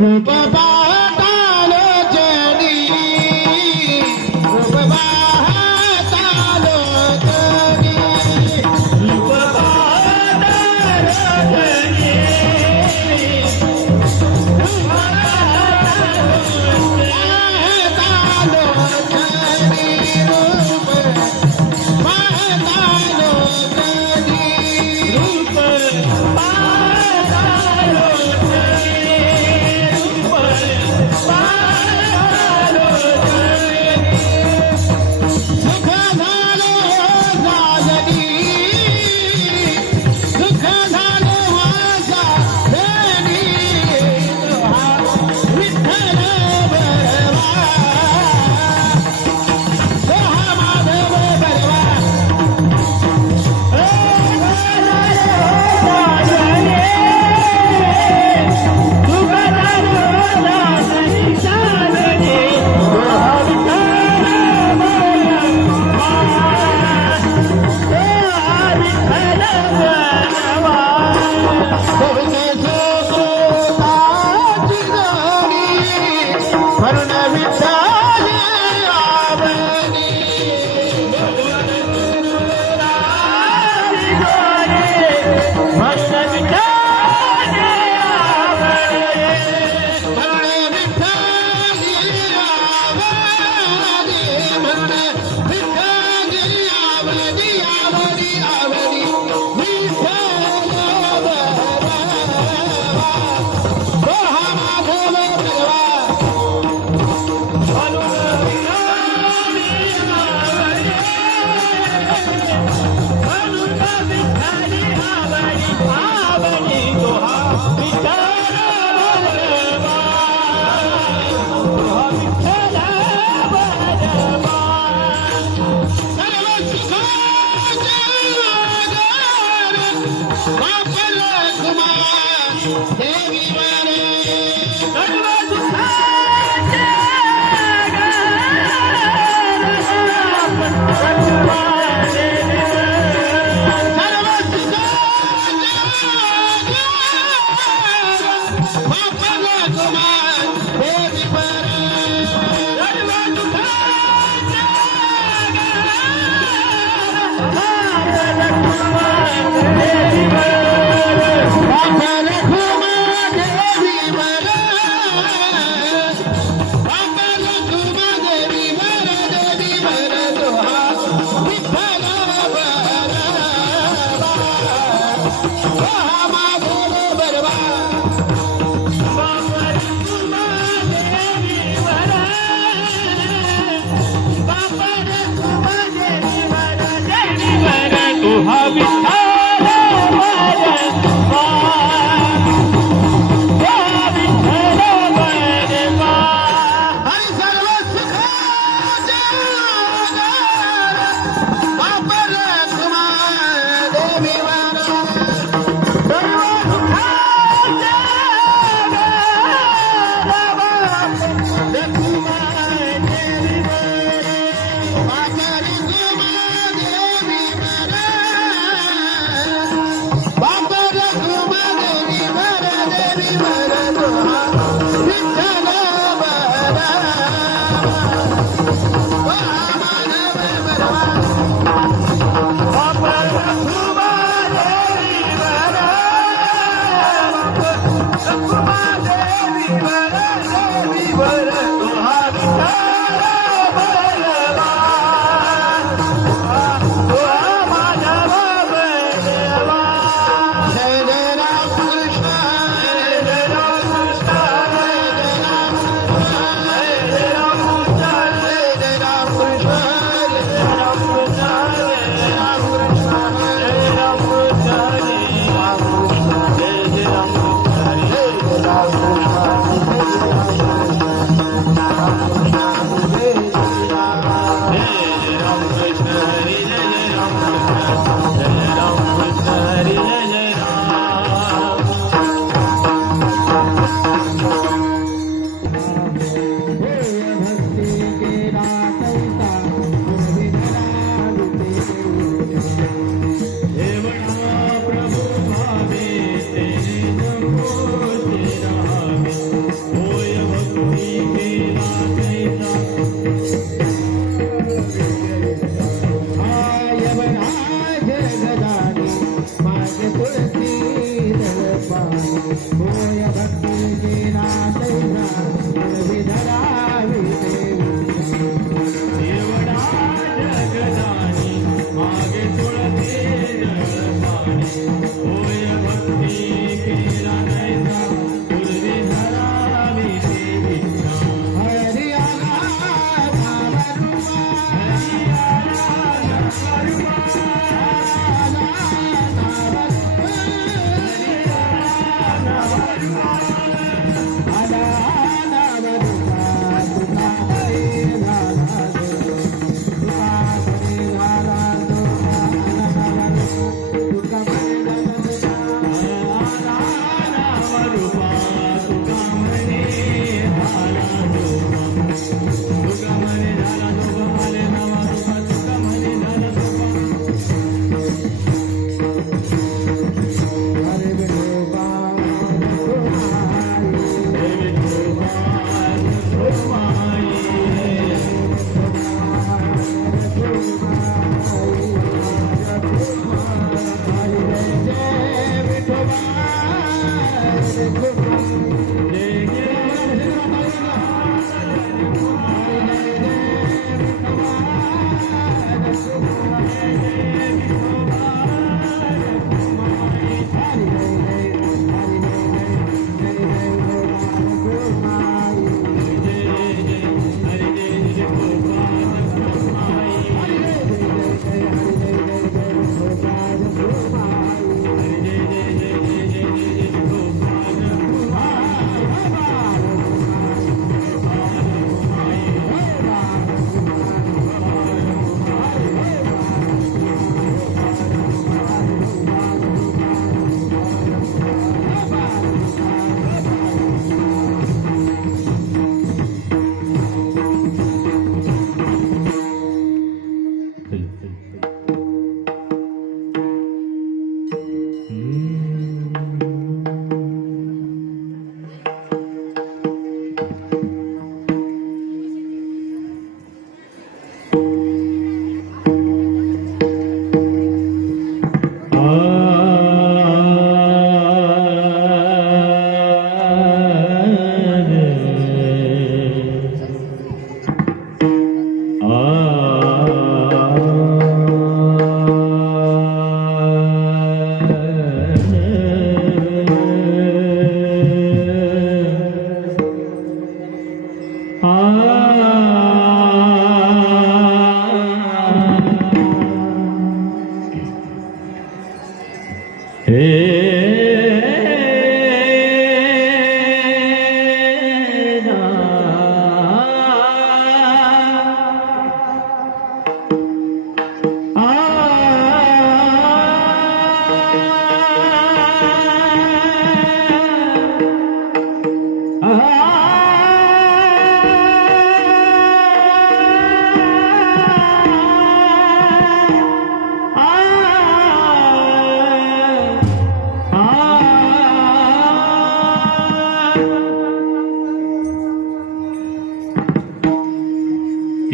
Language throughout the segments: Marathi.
रूप पाहतालो जडी रूप पाहतालो जडी रूप पाहतालो जडी रूप पाहतालो जडी रूप पाहतालो जडी रूप पाहतालो होय भक्ती केला तैसा गुरुवी धरावी एवढा जगदानी मागे तुळसे जळपाणी होय भक्ती केला तैसा गुरुवी धरावी भिक्षा हरी आला नामरूपा हरी आला नामरूपा तुका म्हणे झाला तुका म्हणे झाला तुका आले नवा तुका म्हणे झाला तुका हरे विठोबा देवी तुका तुमाई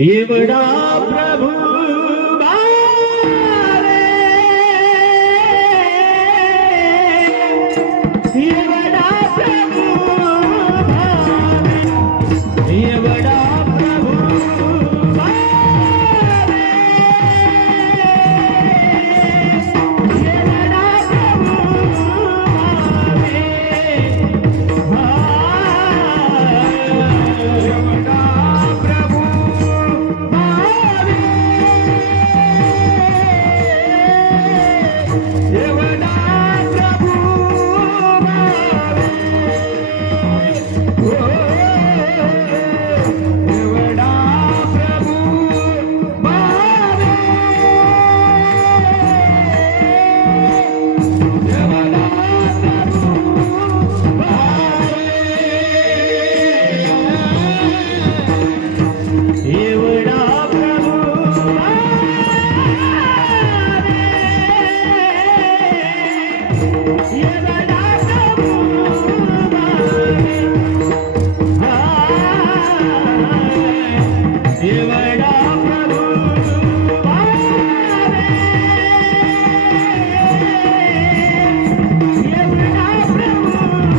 एवढा प्रभु भावे एवढा प्रभु भावे एवढा प्रभु भावे एवढा प्रभु भावे एवढा प्रभु प्रभु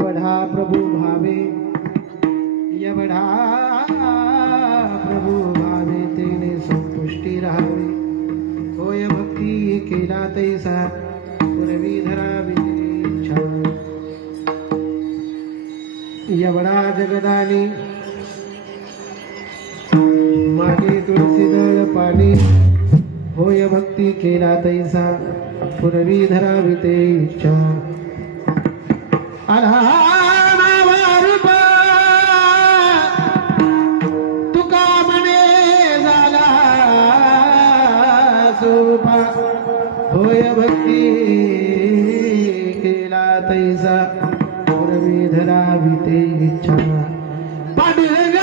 एवढा प्रभू भावे एवढा प्रभू भावे तेने संतुष्टी राहावे होय भक्ती केला तैसा पूर्वी धरावी इच्छा एवढा जगदानी मागे तुळसी दळ पाणी होय भक्ती केला तैसा पूर्वी धरावी ते इच्छा तुका म्हणे झाला सोपा होय भक्ती केला तैसा पूर्वी धरावी ते इच्छा पांडुरंग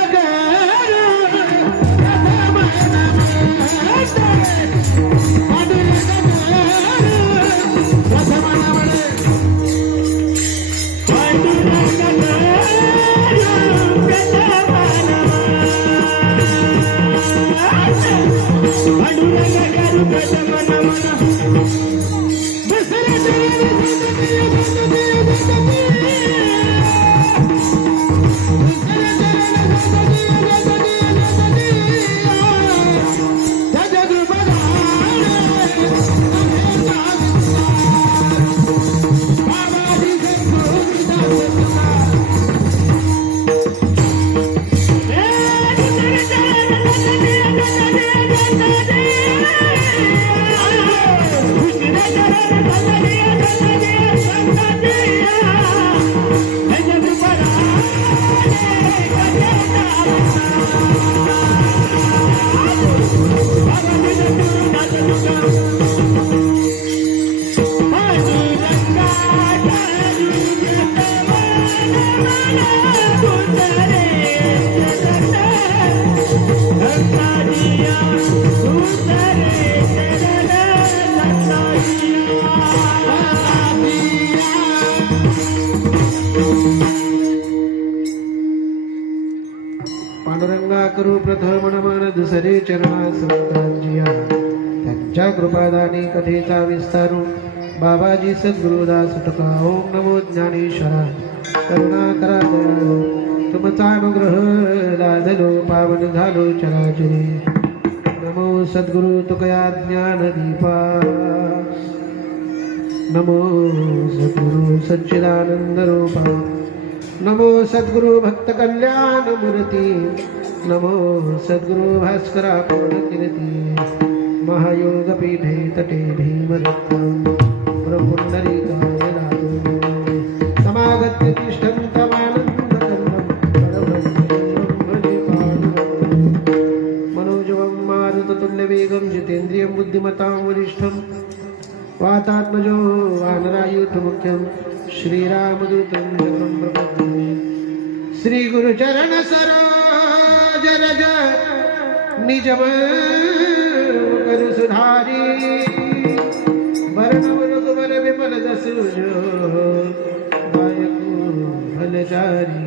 पांडुरंगा करू प्रथम नमन दुसरे चरणासंतांजिया त्यांच्या कृपादानी कथेचा विस्तारू बाबाजी सद्गुरुदास तुका ओम नमो ज्ञानेश्वरा करुणाकरा दयाळो तुमचा अनुग्रह लादलो पावन झालो चराचरी नमो सद्गुरु तुकया ज्ञान दीपा नमो सद्गुरु सच्चिदानंद रूपा नमो सद्गुरु भक्त कल्याण मूर्ती नमो सद्गुरु भास्करा पूर्ण कीर्ती महायोग पीठे तटे भीमदत्त प्रपुंडरीकाय राधो समागत्य तिष्ठन्तमानन्दकन्दं मनोजवं मारुततुल्यवेगं जितेन्द्रियं बुद्धिमतां वरिष्ठं वातात्मजो वानरायुधमुख्यं श्रीरामदूतं जगं प्रपद्ये श्री गुरुचरण सरोज रज निजम करु सुधारी वर्ण रघुवर विमल जसुज दायकु भलचारी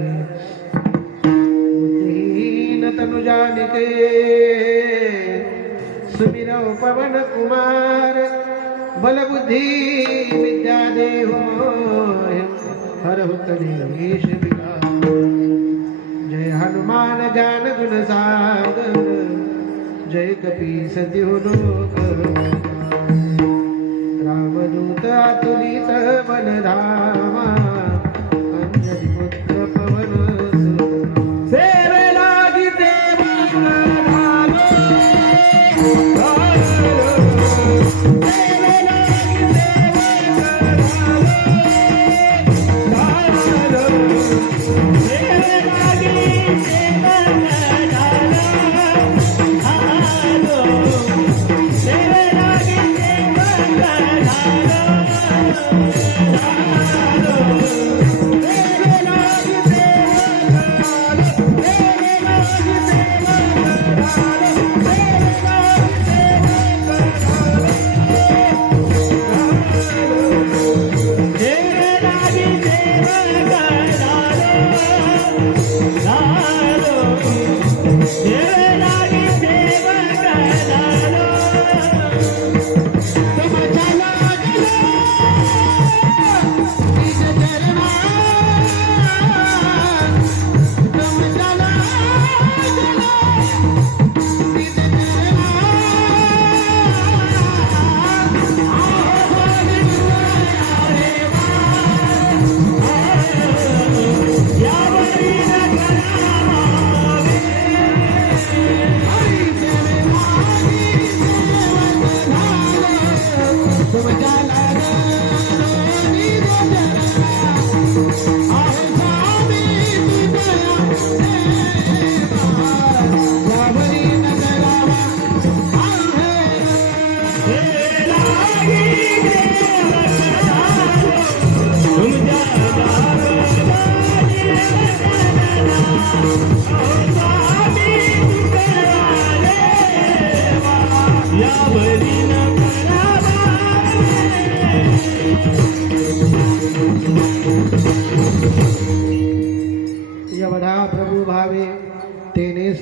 बुद्धिहीन तनु जानिके सुमिरौ पवन कुमार बल बुद्धि विद्या देहो हरहु कलेश विकार जय हनुमान ज्ञान गुण सागर जय कपी सद्यो लोक रामदूत अतुलित बलधामा अंजलि पुत्र पवन सेवे लागी देवा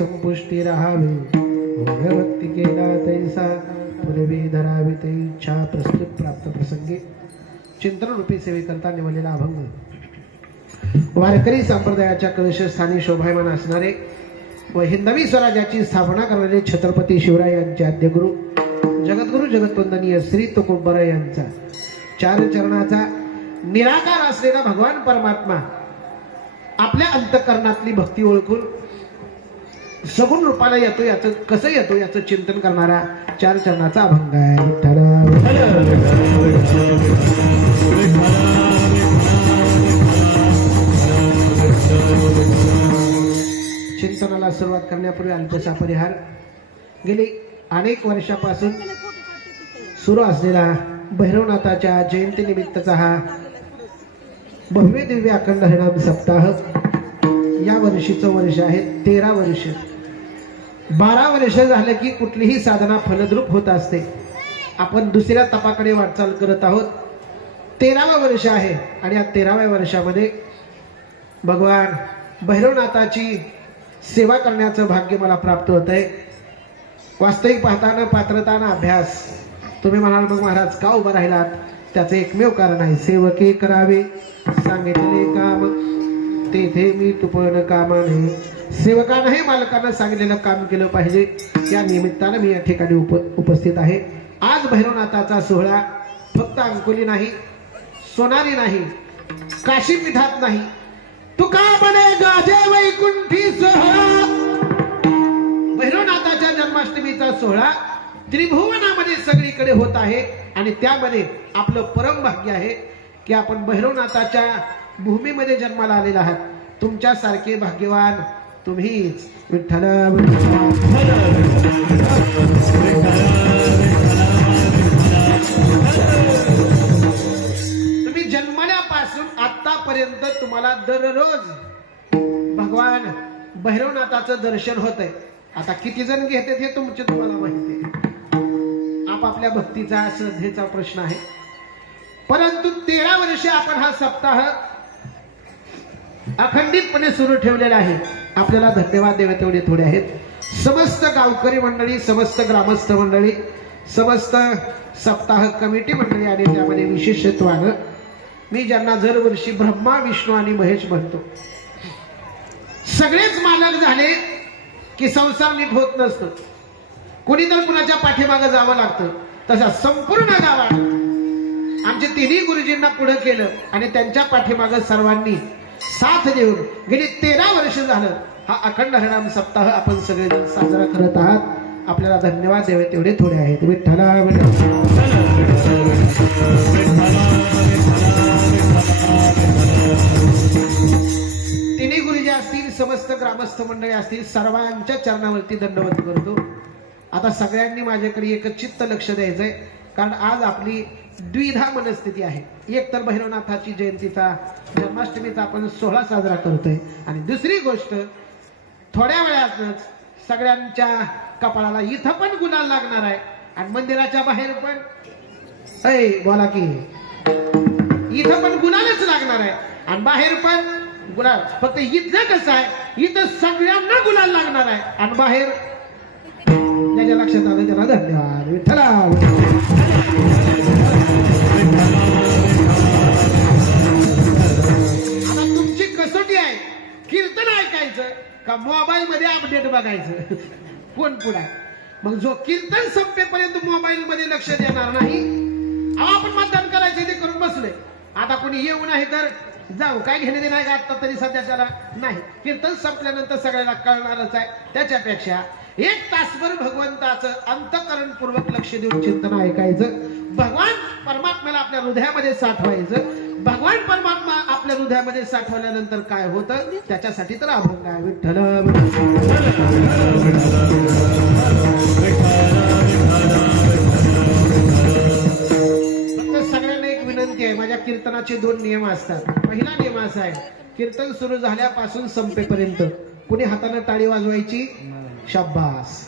संपुष्टी राहावे होय भक्ती केला तैसा पूर्वी धरावी ते इच्छा प्रस्तुत प्राप्त प्रसंगी चिंतन रूपी सेवेकरता निवडलेला अभंग वारकरी संप्रदायाच्या कलशस्थानी शोभायमान असणारे व हिंदवी स्वराज्याची स्थापना करणारे छत्रपती शिवराय यांचे आद्यगुरु जगद्गुरु जगतवंदनीय श्री तुकोबर यांचा चार चरणाचा निराकार असलेला भगवान परमात्मा आपल्या अंतःकरणातली भक्ती ओळखून सगुण रूपाला येतो, याचं कसं येतो याचं चिंतन करणारा चार चरणाचा अभंग आहे. चिंतनाला सुरुवात करण्यापूर्वी अल्पसा परिहार. गेली अनेक वर्षापासून सुरू असलेला भैरवनाथाच्या जयंती निमित्तचा हा भव्य दिव्य अखंड हरिनाम सप्ताह या वर्षीचं वर्ष आहे 13 वर्ष. 12 वर्ष झालं की कुठलीही साधना फलद्रूप होत असते. आपण दुसऱ्या तपाकडे वाटचाल करत आहोत. 13वं वर्ष आहे आणि या 13व्या वर्षामध्ये भगवान भैरवनाथाची सेवा करण्याचं भाग्य मला प्राप्त होत आहे. वास्तविक पाहताना पात्रताना अभ्यास. तुम्ही म्हणाल मग महाराज का उभं राहिलात? त्याचं एकमेव कारण आहे, सेवके करावे सांगितले काम तेथे मी तुपण कामाने. सेवकानंही मालकानं सांगितलेलं काम केलं पाहिजे. या निमित्तानं मी या ठिकाणी उपस्थित आहे. आज भैरवनाथाचा सोहळा फक्त अंकुली नाही, सोनारी नाही, काशीपीठात नाही, तुका म्हणे गाजे वैकुंठी सोहळा. भैरवनाथाच्या जन्माष्टमीचा सोहळा त्रिभुवनामध्ये सगळीकडे होत आहे आणि त्यामध्ये आपलं परम भाग्य आहे की आपण भैरवनाथाच्या भूमीमध्ये जन्माला आलेला आहात. तुमच्यासारखे भाग्यवान तुम्हीच. विठ्ठल तुम्ही जन्मल्यापासून आतापर्यंत तुम्हाला दररोज भगवान भैरवनाथाचं दर्शन होत आहे. आता किती जण घेतात हे तुम्हाला माहिती आहे. आपापल्या भक्तीचा श्रद्धेचा प्रश्न आहे. परंतु 13 वर्ष आपण हा सप्ताह अखंडितपणे सुरू ठेवलेला आहे. आपल्याला धन्यवाद द्यावे तेवढे थोडे आहेत. समस्त गावकरी मंडळी, समस्त ग्रामस्थ मंडळी, समस्त सप्ताह कमिटी मंडळी आणि त्यामध्ये विशेषत्वानं मी ज्यांना दरवर्षी ब्रह्मा विष्णू आणि महेश म्हणतो. सगळेच मालक झाले की संसार नीट होत नसतं. कुणी तर कुणाच्या पाठीमागं जावं लागतं. तसा संपूर्ण गावात आमचे तिन्ही गुरुजींना पुढे केलं आणि त्यांच्या पाठीमागं सर्वांनी साथ देऊन गेली 13 वर्ष झालं हा अखंड हरिनाम सप्ताह आपण सगळेजण साजरा करत आहात. आपल्याला धन्यवाद द्यावे तेवढे थोडे आहेत. विठ्ठला तिन्ही गुरुजी असतील, समस्त ग्रामस्थ मंडळी असतील, सर्वांच्या चरणावरती दंडवत करतो. आता सगळ्यांनी माझ्याकडे एकच चित्त लक्ष द्यायचंय, कारण आज आपली द्विधा मनस्थिती आहे. एक तर भैरवनाथाची जयंतीचा जन्माष्टमीचा आपण सोहळा साजरा करतोय आणि दुसरी गोष्ट थोड्या वेळातच सगळ्यांच्या कपाळाला इथं पण गुलाल लागणार आहे आणि मंदिराच्या बाहेर पण बोला की इथं पण गुलालच लागणार आहे आणि बाहेर पण गुलाल. फक्त इथं कसं आहे, इथं सगळ्यांना गुलाल लागणार आहे आणि बाहेर ज्याच्या लक्षात आलं त्याला धन्यवाद. विठ्ठला आता तुमची कसोटी आहे, कीर्तन ऐकायचं का मोबाईल मध्ये अपडेट बघायचं? कोण पुढे? मग जो कीर्तन संपेपर्यंत मोबाईल मध्ये लक्ष देणार नाही, आपण मतदान करायचं ते करून बसलोय. आता कोणी येऊ नाही तर जाऊ, काय घेणे दे नाही का आता तरी सध्या त्याला नाही. कीर्तन संपल्यानंतर सगळ्याला कळणारच आहे. त्याच्यापेक्षा 1 तासभर भगवंताचं अंतःकरणपूर्वक लक्ष देऊन चिंतन ऐकायचं. भगवान परमात्म्याला आपल्या हृदयामध्ये साठवायचं. भगवान परमात्मा आपल्या हृदयामध्ये साठवल्यानंतर काय होतं त्याच्यासाठी तर अभंग आहे. विठ्ठल सगळ्यांना एक विनंती आहे. माझ्या कीर्तनाचे 2 नियम असतात. पहिला नियम असा आहे, कीर्तन सुरू झाल्यापासून संपेपर्यंत कुणी हाताने टाळी वाजवायची? शाबास.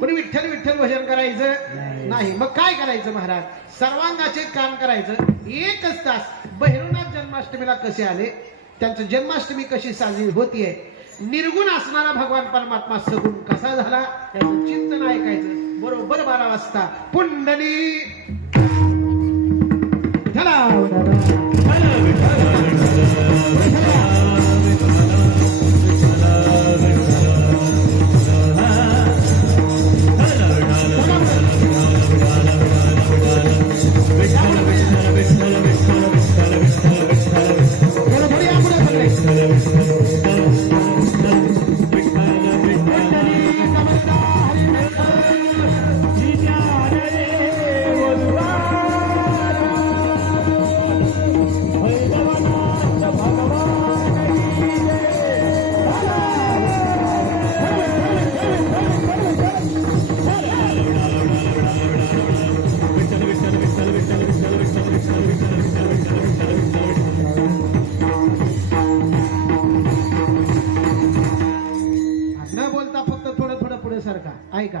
कोणी विठ्ठल विठ्ठल भजन करायचं नाही. मग काय करायचं महाराज? सर्वांगाचे काम करायचं. 1 तास भैरवनाथ जन्माष्टमीला कसे आले, त्यांचं जन्माष्टमी कशी साजरी होतीये निर्गुण असणारा भगवान परमात्मा सगुण कसा झाला त्याचं चिंतन ऐकायचं बरोबर 12 वाजता पुंडली ऐका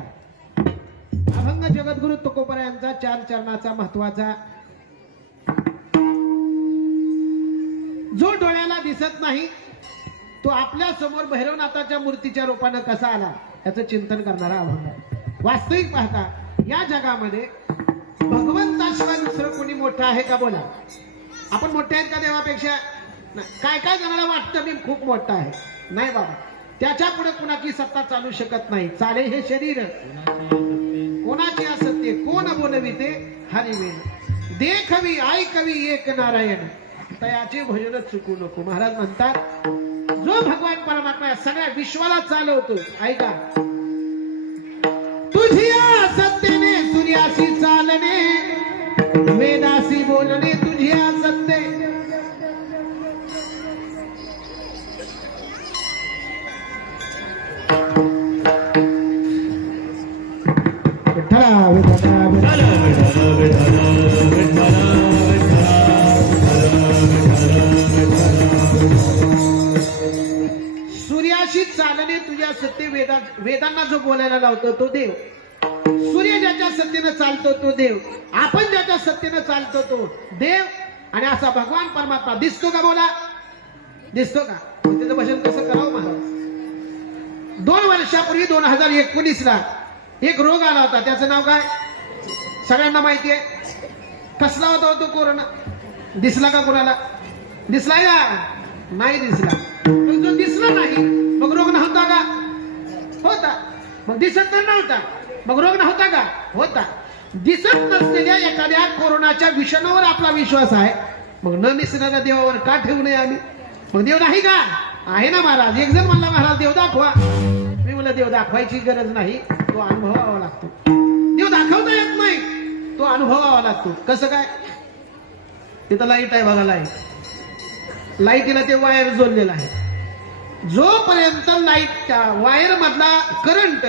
अभंग जगद्गुरु तुकोबरायांचा 4 चरणाचा महत्वाचा जो डोळ्याला दिसत नाही तो आपल्या समोर भैरवनाथाच्या मूर्तीच्या रूपाने कसा आला याचं चिंतन करणारा अभंग आहे. वास्तविक पाहता या जगामध्ये भगवंताशिवाय दुसरं कोणी मोठं आहे का बोला. आपण मोठे आहेत का देवापेक्षा. काय काय जणांना वाटतं मी खूप मोठा आहे. नाही बाबा त्याच्या पुढे कुणाची सत्ता चालू शकत नाही. चाले हे शरीर कोणाचे असत्य कोण बोलविते हरिवेल देखवी ऐकवी एक नारायण तयाचे भजन चुकू नको. महाराज म्हणतात जो भगवान परमात्मा सगळ्या विश्वाला चालवतो ऐका तुझी सत्तेने सूर्याशी चालणे वेदाशी बोलणे तुझी सत्ते सूर्याशी चालणे तुझ्या सत्ते वेदांना जो बोलायला लावतो तो देव. सूर्य ज्याच्या सत्तेने चालतो तो देव. आपण ज्याच्या सत्तेने चालतो तो देव. आणि असा भगवान परमात्मा दिसतो का बोला. दिसतो का. त्याचं भजन कसं करावं महाराज. 2 वर्षापूर्वी 2019 ला एक रोग आला होता. त्याचं नाव काय सगळ्यांना माहिती आहे. कसला होता तो कोरोना. दिसला का कोणाला. दिसलाय का नाही दिसला. जो दिसला नाही मग रोग नव्हता का होता. मग दिसत तर नव्हता मग रोग नव्हता का होता. दिसत नसलेल्या एखाद्या कोरोनाच्या विषाणूवर आपला विश्वास आहे मग न दिसणाऱ्या देवावर का ठेवू नये आम्ही. मग देव नाही का आहे ना महाराज. एक जण म्हणला महाराज देव दाखवा. मी म्हणलं देव दाखवायची गरज नाही तो अनुभवावा लागतो. देव दाखवता येत नाही तो अनुभवावा लागतो. कसं काय. तिथं लाईट आहे बघा. लाईटीला ते वायर जोडलेलं आहे. जोपर्यंत लाईट वायर मधला करंट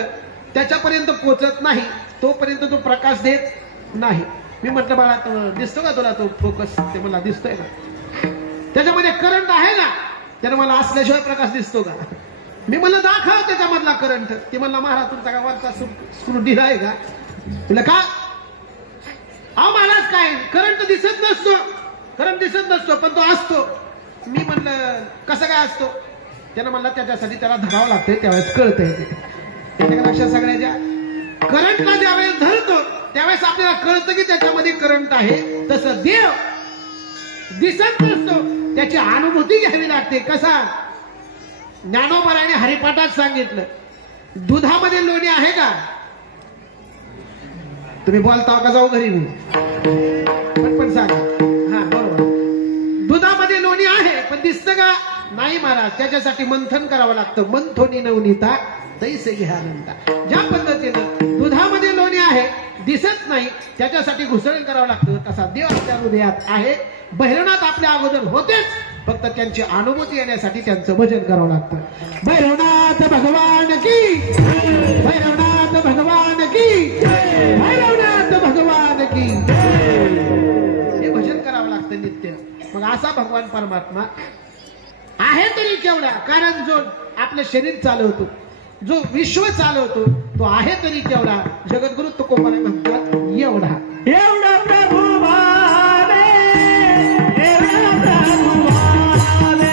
त्याच्यापर्यंत पोहोचत नाही तोपर्यंत तो प्रकाश देत नाही. मी म्हटलं बाळा दिसतो का तुला तो फोकस. ते मला दिसतोय का. त्याच्यामध्ये करंट आहे ना. त्यानं मला असल्याशिवाय प्रकाश दिसतो का. मी म्हणलं दाखव त्याच्यामधला करंट. ते म्हणला महाराज तुमचा गावाचा स्क्रू ढिला आहे का. तुला का अहो महाराज काय करंट दिसत नसतो. करंट दिसत नसतो पण तो असतो. मी म्हणलं कसं काय असतो. त्यानं म्हणला त्याच्यासाठी त्याला धरावं लागतंय त्यावेळेस कळतंय. ते लक्षात सगळ्याच्या करंटला ज्यावेळेस धरतो त्यावेळेस आपल्याला कळतं की त्याच्यामध्ये करंट आहे. तसं देव दिसत नसतो त्याची अनुभूती घ्यावी लागते. कसा ज्ञानोबराने हरिपाठात सांगितलं दुधामध्ये लोणी आहे का. तुम्ही बोलता का जाऊ घरी मी पण सांगा. हा बरोबर दुधामध्ये लोणी आहे पण दिसतं का नाही महाराज. त्याच्यासाठी मंथन करावं लागतं. मंथोनी नवनीता तैसे घ्या नंता. ज्या पद्धतीनं दुधामध्ये लोणी आहे दिसत नाही त्याच्यासाठी घुसळण करावं लागतं तसा देव आपल्या हृदयात आहे. भैरवनाथ आपल्या अगोदर होतेच फक्त त्यांची अनुभूती येण्यासाठी त्यांचं भजन करावं लागतं. भैरवनाथ भगवान की भैरवनाथ भगवान की भैरवनाथ भगवान की हे भजन करावं लागतं नित्य. मग असा भगवान परमात्मा आहे तरी केवढा. कारण जो आपलं शरीर चालवतो जो विश्व चालवतो तो आहे तरी केवढा. जगद्गुरु तुकोबराय म्हणतात एवढा एवढा प्रभू भावे एवढा प्रभू भावे.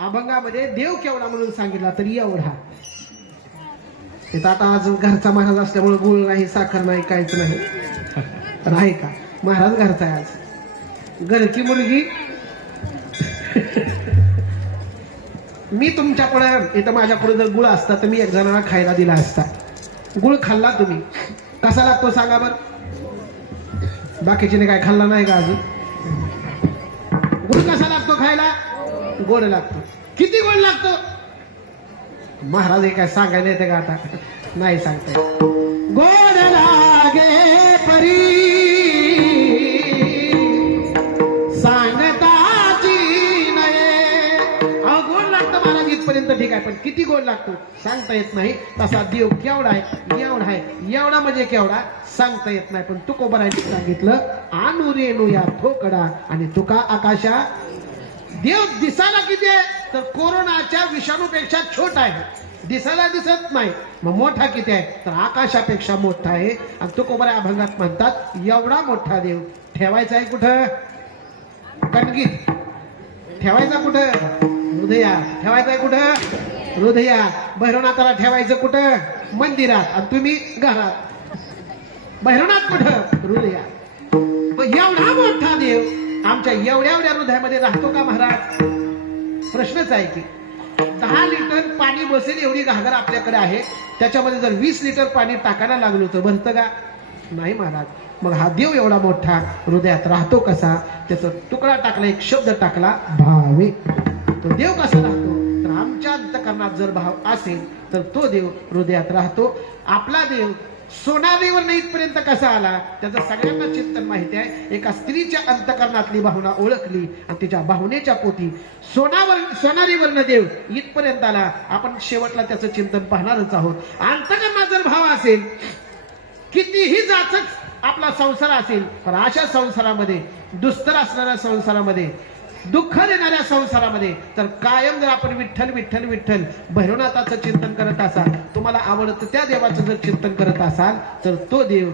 अभंगामध्ये देव केवढा म्हणून सांगितला तरी एवढा. तिथं आता आज घरचा महाराज असल्यामुळे गुळ नाही, साखर नाही, काहीच नाही. तर आहे का महाराज घरचा आहे आज. घरची मुलगी मी तुमच्या पुढे इथं माझ्या पुढे जर गुळ असता तर मी एक जणांना खायला दिला असता. गुळ खाल्ला तुम्ही, कसा लागतो सांगा बर. बाकीचे काय खाल्ला नाही का अजून. गुळ कसा लागतो खायला? गोड लागतो. किती गोड लागतो महाराज हे काय सांगायला येते का आता? नाही सांगता येत. गोड लागे परी सांगताची नये. अहो गोड लागतं महाराज इथपर्यंत ठीक आहे, पण किती गोड लागतो सांगता येत नाही. तसा देव केवढा आहे, एवढा आहे. एवढा म्हणजे केवढा सांगता येत नाही. पण तुकोबरायांनी सांगितलं आणू रेणू या ठोकडा. आणि तुका आकाशा देव दिसायला किती आहे तर कोरोनाच्या विषाणूपेक्षा छोटा आहे. दिसायला दिसत नाही. मग मोठा किती आहे तर आकाशापेक्षा मोठा आहे. आणि तुकोबरा अभंगात म्हणतात एवढा मोठा देव ठेवायचा आहे कुठं? कणगीत. ठेवायचा कुठं? हृदयात. ठेवायचा आहे कुठं? हृदयात. भैरवनाथाला ठेवायचं कुठं? मंदिरात. आणि तुम्ही घरात. भैरवनाथ कुठं? हृदयात. एवढा मोठा देव आमच्या एवढ्या एवढ्या हृदयामध्ये राहतो का महाराज? प्रश्नच आहे की 10 लिटर पाणी बसेल एवढी घागर आपल्याकडे आहे. त्याच्यामध्ये जर 20 लिटर पाणी टाकायला लागलो तर भरतं का? नाही महाराज. मग हा देव एवढा मोठा हृदयात राहतो कसा? त्याचा तुकडा टाकला, एक शब्द टाकला भावे. तो देव कसा राहतो तर आमच्या अंतकरणात जर भाव असेल तर तो देव हृदयात राहतो. आपला देव सोनारीवर इथपर्यंत कसा आला त्याचं सगळ्यांना चिंतन माहिती आहे. एका स्त्रीच्या अंतकरणातली भावना ओळखली आणि तिच्या भावनेच्या पोटी सोनारीवरनं देव इथपर्यंत आला. आपण शेवटला त्याचं चिंतन पाहणारच आहोत. अंतकरणात जर भाव असेल, कितीही जाचक आपला संसार असेल, पण अशा संसारामध्ये, दुस्तर असणाऱ्या संसारामध्ये, दुःख देणाऱ्या संसारामध्ये तर कायम जर आपण विठ्ठल विठ्ठल विठ्ठल भैरवनाथाचं चिंतन करत असाल, तुम्हाला आवडतं त्या देवाचं जर चिंतन करत असाल तर तो देव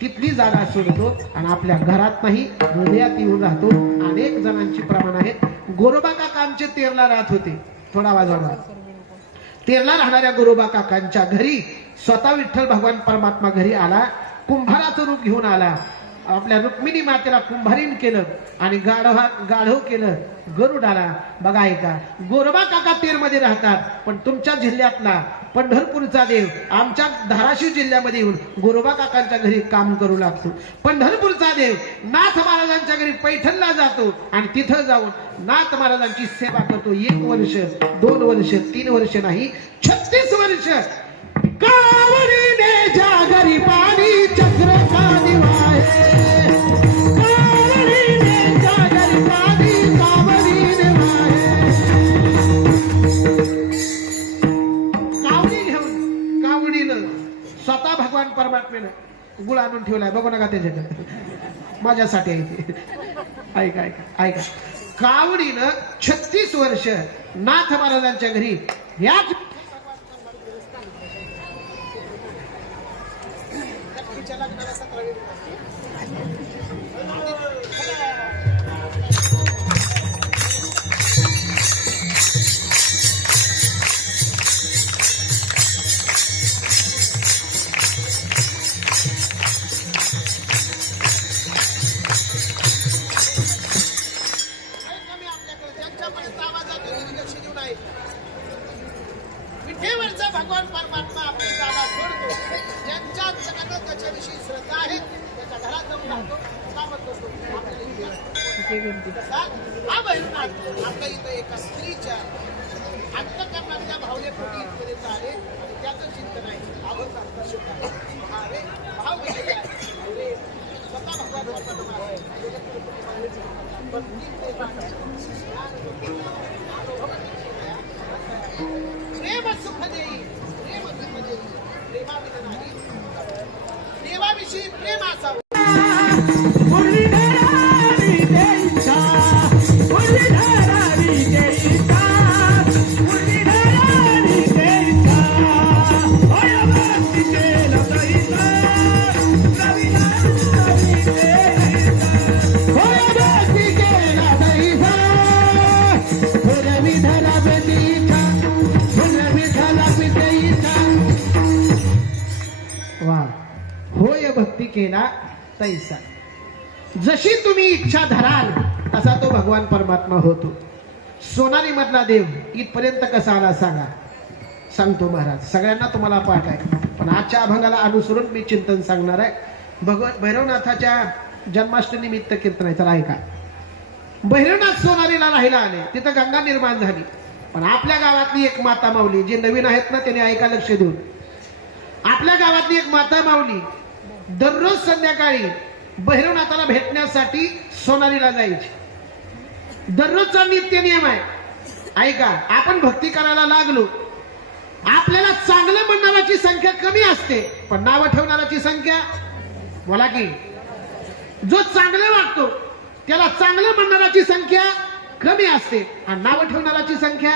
तिथली जागा सोडतो आणि आपल्या घरात नाही हृदयात येऊन राहतो. अनेक जणांची प्रमाण आहेत. गोरोबा काका आमचे तेरला राहत होते. थोडा वाजवा. तेरला राहणाऱ्या गोरोबा काकांच्या घरी स्वतः विठ्ठल भगवान परमात्मा घरी आला. कुंभाराचं रूप घेऊन आला. आपल्या रुक्मिणी मातेला कुंभारीन केलं आणि गाढव केलं, गरुड आला. बघा ऐका, गोरोबा काका तेर मध्ये राहतात, पण तुमच्या जिल्ह्यातला पंढरपूरचा देव आमच्या धाराशिव जिल्ह्यामध्ये येऊन गोरोबा काकांच्या घरी काम करू लागतो. पंढरपूरचा देव नाथ महाराजांच्या घरी पैठणला जातो आणि तिथं जाऊन नाथ महाराजांची सेवा करतो. 1 वर्ष, 2 वर्ष, 3 वर्ष नाही, 36 वर्ष. कावडीने जागरी पाणी चक्र का दिवाळे. कावडीने जागरी पाणी कावडीने वाहे. कावडी घेऊन, कावडीनं स्वतः भगवान परमात्म्यानं गुळ आणून ठेवलाय. बघू नका त्याच्याकडे, माझ्यासाठी आहे ते. ऐका ऐका ऐका. कावडीनं 36 वर्ष नाथ महाराजांच्या घरी याच विठेवरचा भगवान परमात्मा आपली जागा सोडतो. ज्यांच्या जगात त्याच्याविषयी श्रद्धा आहे त्याच्या घरात जाऊन राहतो, कामच करतो. हा भैरवनाथ आपल्या इथं एका स्त्रीच्या अंतकरणातल्या भावनेपोटी इथपर्यंत आले आणि त्याचं चिंतन आहे. भाव गेलेले आहे. स्वतः भगवान प्रेम सुख देई, प्रेम सुख देई, प्रेमाविना नाही. देवाविषयी प्रेम असावं. वा होय भक्ती केला तैसा. जशी तुम्ही इच्छा धराल तसा तो भगवान परमात्मा होतो. सोनारी मधला देव इथपर्यंत कसा आला सांगा. सांगतो महाराज, सगळ्यांना तुम्हाला पाठ आहे, पण आजच्या अभंगाला अनुसरून मी चिंतन सांगणार आहे. भैरवनाथाच्या जन्माष्टमी निमित्त कीर्तन आहे. तर ऐका. भैरवनाथ सोनारीला राहायला आले, तिथं गंगा निर्माण झाली. पण आपल्या गावातली एक माता माऊली, जे नवीन आहेत ना त्यांनी ऐका लक्ष देऊन, आपल्या गावातली एक माता माऊली दररोज संध्याकाळी भैरवनाथाला भेटण्यासाठी सोनारीला जायची. दररोजचा नित्य नियम आहे. ऐका, आपण भक्ती करायला लागलो, आपल्याला चांगलं म्हणणाराची संख्या कमी असते, पण नावं ठेवणाराची संख्या, बोला की, जो चांगलं वागतो त्याला चांगलं म्हणणाराची संख्या कमी असते आणि नावं ठेवणाराची संख्या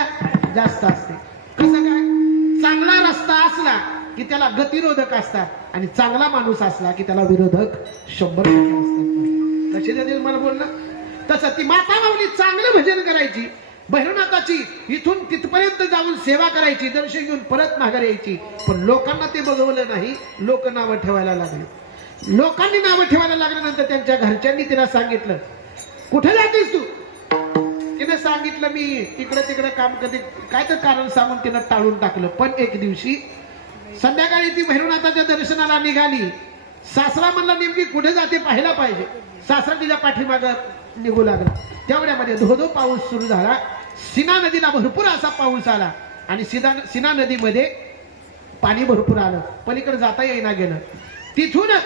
जास्त असते. कसं काय? चांगला रस्ता असला की त्याला गतिरोधक असतात आणि चांगला माणूस असला की त्याला विरोधक 100% असतात. कशी देतील मला बोलणं. तसं ती माता माऊली चांगलं भजन करायची, भैरवनाथाची इथून तिथपर्यंत जाऊन सेवा करायची, दर्शन घेऊन परत माघारी यायची. पण लोकांना ते बघवलं नाही. लोक नावं ठेवायला लागले. लोकांनी नावं ठेवायला लागल्यानंतर त्यांच्या घरच्यांनी तिला सांगितलं, कुठे जातेस तू? तिने सांगितलं, मी इकडे तिकडे काम करते, काय तर कारण सांगून तिनं टाळून टाकलं. पण एक दिवशी संध्याकाळी ती भैरवनाथाच्या दर्शनाला निघाली. सासरा म्हणला, नेमकी कुठे जाते पाहायला पाहिजे. सासरा तिच्या पाठीमागं निघू लागला. तेवढ्यामध्ये धोधो पाऊस सुरू झाला. सीना नदीला भरपूर असा पाऊस आला आणि सीना नदीमध्ये पाणी भरपूर आलं. पलीकडे जाता येईना गेलं. तिथूनच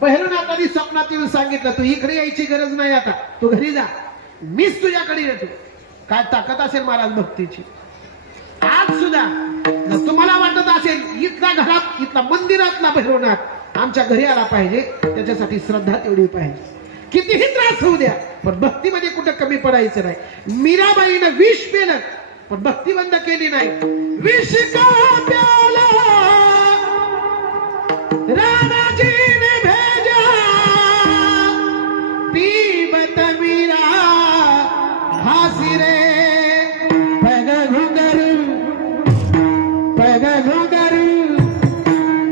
भैरवनाथांनी स्वप्नात येऊन सांगितलं, तू इकडे यायची गरज नाही, आता तू घरी जा, मीच तुझ्याकडे येतो. काय ताकद असेल महाराज भक्तीची. आज सुद्धा जर तुम्हाला वाटत असेल इथल्या घरात, इथला मंदिरातला भैरवनाथ आमच्या घरी आला पाहिजे, त्याच्यासाठी श्रद्धा तेवढी पाहिजे. कितीही त्रास होऊ द्या, पण भक्तीमध्ये कुठं कमी पडायचं नाही. मीराबाईनं विष पेलं पण भक्ती बंद केली नाही. विष का प्याला रामाजीने भेजा, पीबत मीरा हासी रे. पग घुंगरू, पग घुंगरू,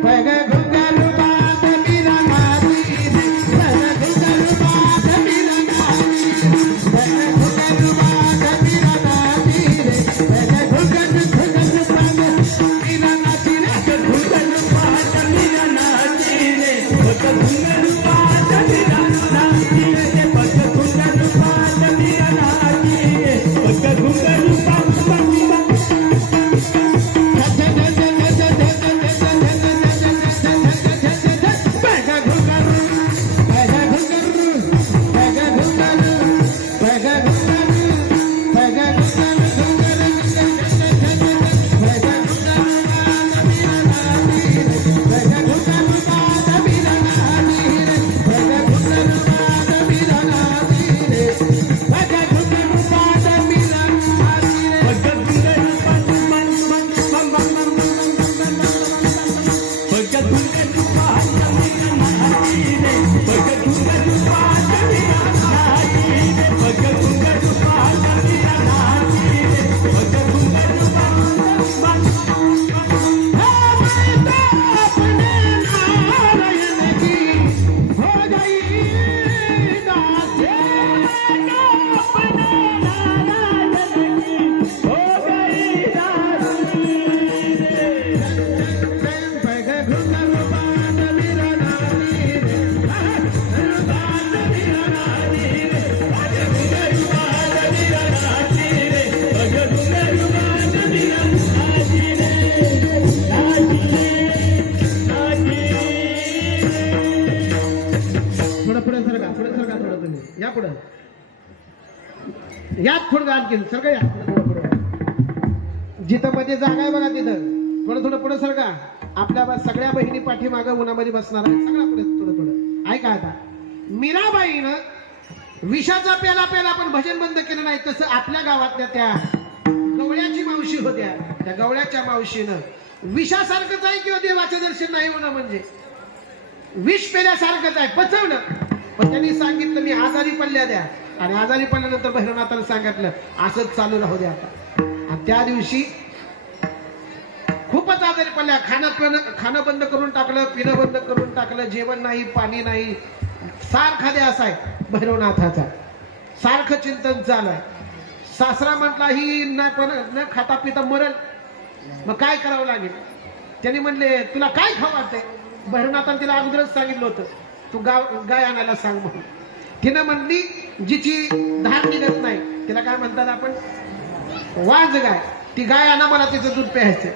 पग घुंगरू बात मीरा नाची रे. पग घुंगरू बात मीरा नाची रे. पग घुंगरू बात मीरा नाची रे. पग घुंगरू घुंगरू बात मीरा नाची रे. घुंगरू बात मीरा नाची रे. पग घुंगरू बात मीरा नाची रे. पग घुंगरू बात मीरा नाची रे. पग घुंगरू बात मीरा आणखी सरका या. जिथं मध्ये जागा आहे बघा तिथं थोडं थोडं पुढे सरका. आपल्या सगळ्या बहिणी पाठीमागं उन्हामध्ये बसणार आहे. सगळ्या पुढे थोडं थोडं ऐका. आता मीराबाईनं विषाचा प्याला प्याला पण भजन बंद केलं नाही. तसं आपल्या गावातल्या त्या गवळ्याची मावशी होत्या, त्या गवळ्याच्या मावशीनं विषासारखंच आहे किंवा देवाचं दर्शन नाही होणं म्हणजे विष पेल्यासारखंच आहे, पचवणं. पण त्यांनी सांगितलं मी आजारी पडल्या द्या, आणि आजारी पडल्यानंतर भैरवनाथाला सांगितलं असंच चालू राहू द्या आता. आणि आणि त्या दिवशी खूपच आजारी पडल्या. खाणं बंद करून टाकलं, पिणं बंद करून टाकलं, जेवण नाही, पाणी नाही, सारखा ध्यास आहे भैरवनाथाचा, सारखं चिंतन चालू आहे. सासरा म्हटला ही न खाता पिता मरल, मग काय करावं लागेल. त्यांनी म्हणले तुला काय खाऊ वाटतंय. भैरवनाथाने तिला अगोदरच सांगितलं होतं तू गाय आणायला सांग म्हणून. तिनं म्हणली जिची धार निघत नाही, तिला काय म्हणतात आपण, वाज गाय, ती गाय आणा, मला तिचं दूध प्यायचं.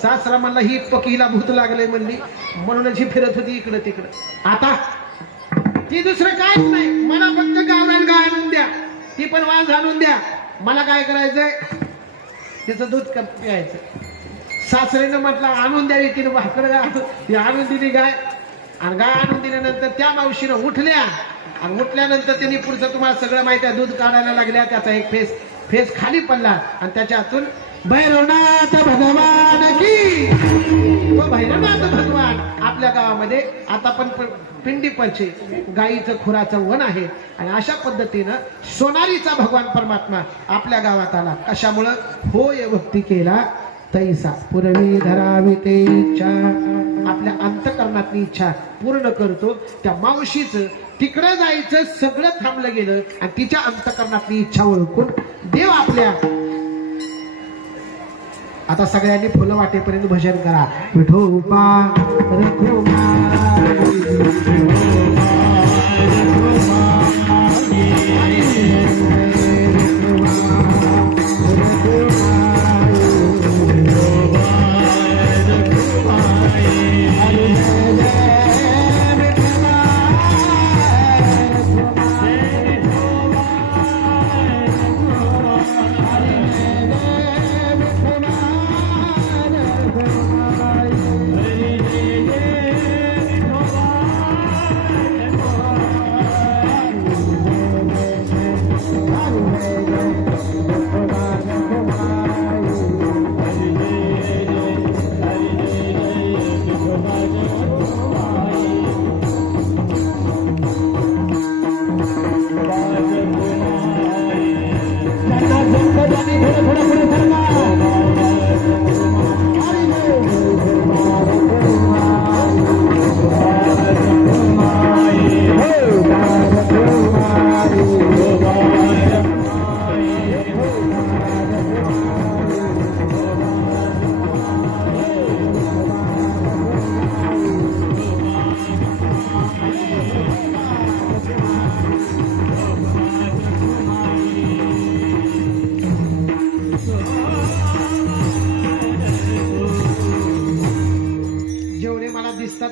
सासरा म्हणला ही पकीला भूत लागलंय म्हणली, म्हणूनच ही फिरत होती इकडं तिकडं. आता ती दुसरं काहीच नाही, मला फक्त गावरान गाय आणून द्या, ती पण वाज आणून द्या, मला काय करायचंय तिचं दूध प्यायचं. सासरीनं म्हटलं आणून द्यावी, तिने भाकर आणून दिली गाय. आणि गाय आणून दिल्यानंतर त्या मावशीनं उठल्या, आणि उठल्यानंतर त्यांनी पुढचं तुम्हाला सगळं माहिती आहे, दूध काढायला लागल्या. त्याचा एक फेस खाली पडला आणि त्याच्यातून भैरवनाथ भगवान की, तो भैरवनाथ भगवान आपल्या गावामध्ये आता पण पिंडी पडचे गाईचं खुराचं वन आहे. आणि अशा पद्धतीनं सोनारीचा भगवान परमात्मा आपल्या गावात आला. कशामुळं, होय भक्ती केला तैसा पुरवी धरावी ते इच्छा, आपल्या अंतकरणातली इच्छा पूर्ण करतो. त्या मावशीचं तिकडं जायचं सगळं थांबलं गेलं आणि तिच्या अंतकरणातली इच्छा ओळखून देव आपल्या. आता सगळ्यांनी फुलं वाटेपर्यंत भजन करा. विठोबा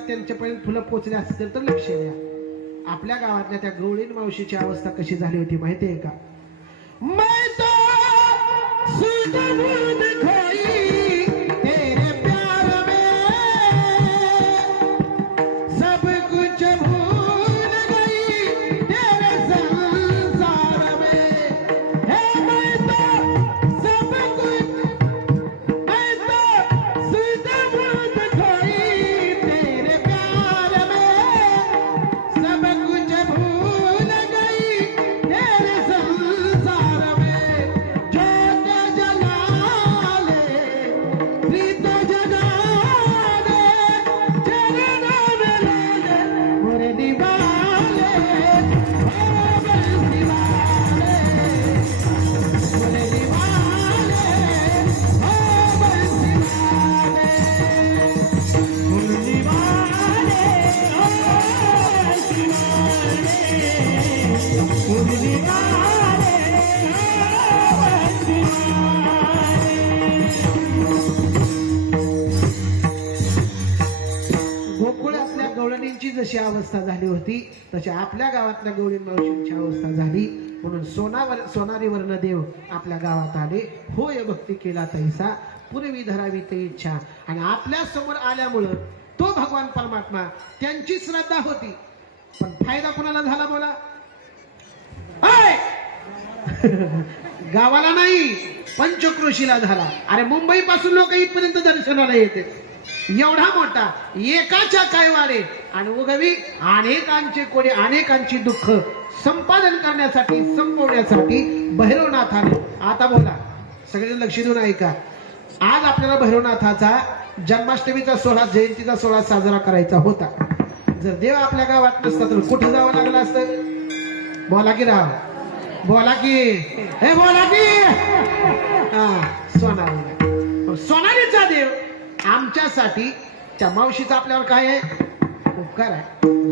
त्यांच्यापर्यंत फुलं पोचले असतील तर लक्ष द्या. आपल्या गावातल्या त्या गवळीन मावशीची अवस्था कशी झाली होती माहितीये का. मैं तो शुद्ध दूध खोई तेरे प्यार में, सब कुछ भूल गई तेरे संसार में. हे मैं तो सब कुछ, मैं तो शुद्ध दूध खोई तेरे प्यार में, सब कुछ भूल गई तेरे संसार में. ज्योत जला ले प्रीत जगा दे, चरणों में ले ले मोरे दीवाने, ओ बंसी वाले मोरे दीवाने, ओ बंसी वाले मोरे दीवाने, ओ बंसी वाले मोरे दीवाने, गोकुळातल्या गवळणींची जशी अवस्था झाली होती तशी आपल्या गावातल्या गवळीन मावशींची अवस्था झाली. म्हणून सोनारी वर्ण देव आपल्या गावात आले. होय भक्ती केला तैसा पुरवी धरावी ते इच्छा. आणि आपल्या समोर आल्यामुळं तो भगवान परमात्मा, त्यांची श्रद्धा होती, पण फायदा कोणाला झाला बोला. गावाला नाही, पंचक्रोशीला झाला. अरे मुंबई पासून लोक इथपर्यंत दर्शनाला येते. एवढा मोठा एकाच्या काय वारे आणि उगवी अनेकांचे कोणी, अनेकांची दुःख संपादन करण्यासाठी, संपवण्यासाठी भैरवनाथाने. आता बोला सगळे लक्ष देऊन ऐका. आज आपल्याला भैरवनाथाचा जन्माष्टमीचा सोहळा, जयंतीचा सोहळा साजरा करायचा होता. जर देव आपल्या गावात नसता तर कुठं जावं लागलं असतं? बोला की राव, बोला की, हे बोला की. सोनाली, सोनालीचा देव आमच्यासाठी, त्या मावशीचा आपल्यावर काय आहे? उपकार आहे.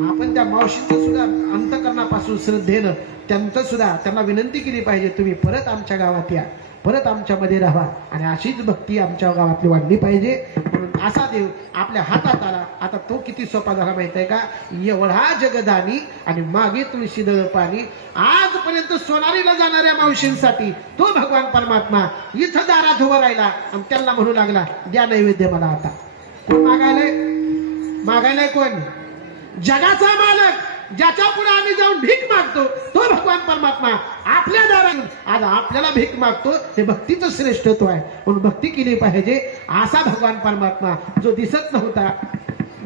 आपण त्या मावशीचं सुद्धा अंतकरणापासून श्रद्धेनं त्यांना विनंती केली पाहिजे, तुम्ही परत आमच्या गावात या, परत आमच्यामध्ये राहा, आणि अशीच भक्ती आमच्या गावातली वाढली पाहिजे. म्हणून असा देव आपल्या हातात आला. आता तो किती सोपा झाला माहित आहे का? एवढा जगदानी आणि मागे तुळशीदळ पाणी. आजपर्यंत सोनालीला जाणाऱ्या मावशींसाठी तो भगवान परमात्मा इथं दारात उभा राहिला आणि त्यांना म्हणू लागला, द्या नैवेद्य मला. आता कोण मागायलाय कोण? जगाचा मालक, ज्याच्या पुढे आम्ही जाऊन भीक मागतो तो भगवान परमात्मा आपल्या दारात आज आपल्याला भीक मागतो. हे भक्तीचं श्रेष्ठत्व आहे. म्हणून भक्ती केली पाहिजे. असा भगवान परमात्मा जो दिसत नव्हता,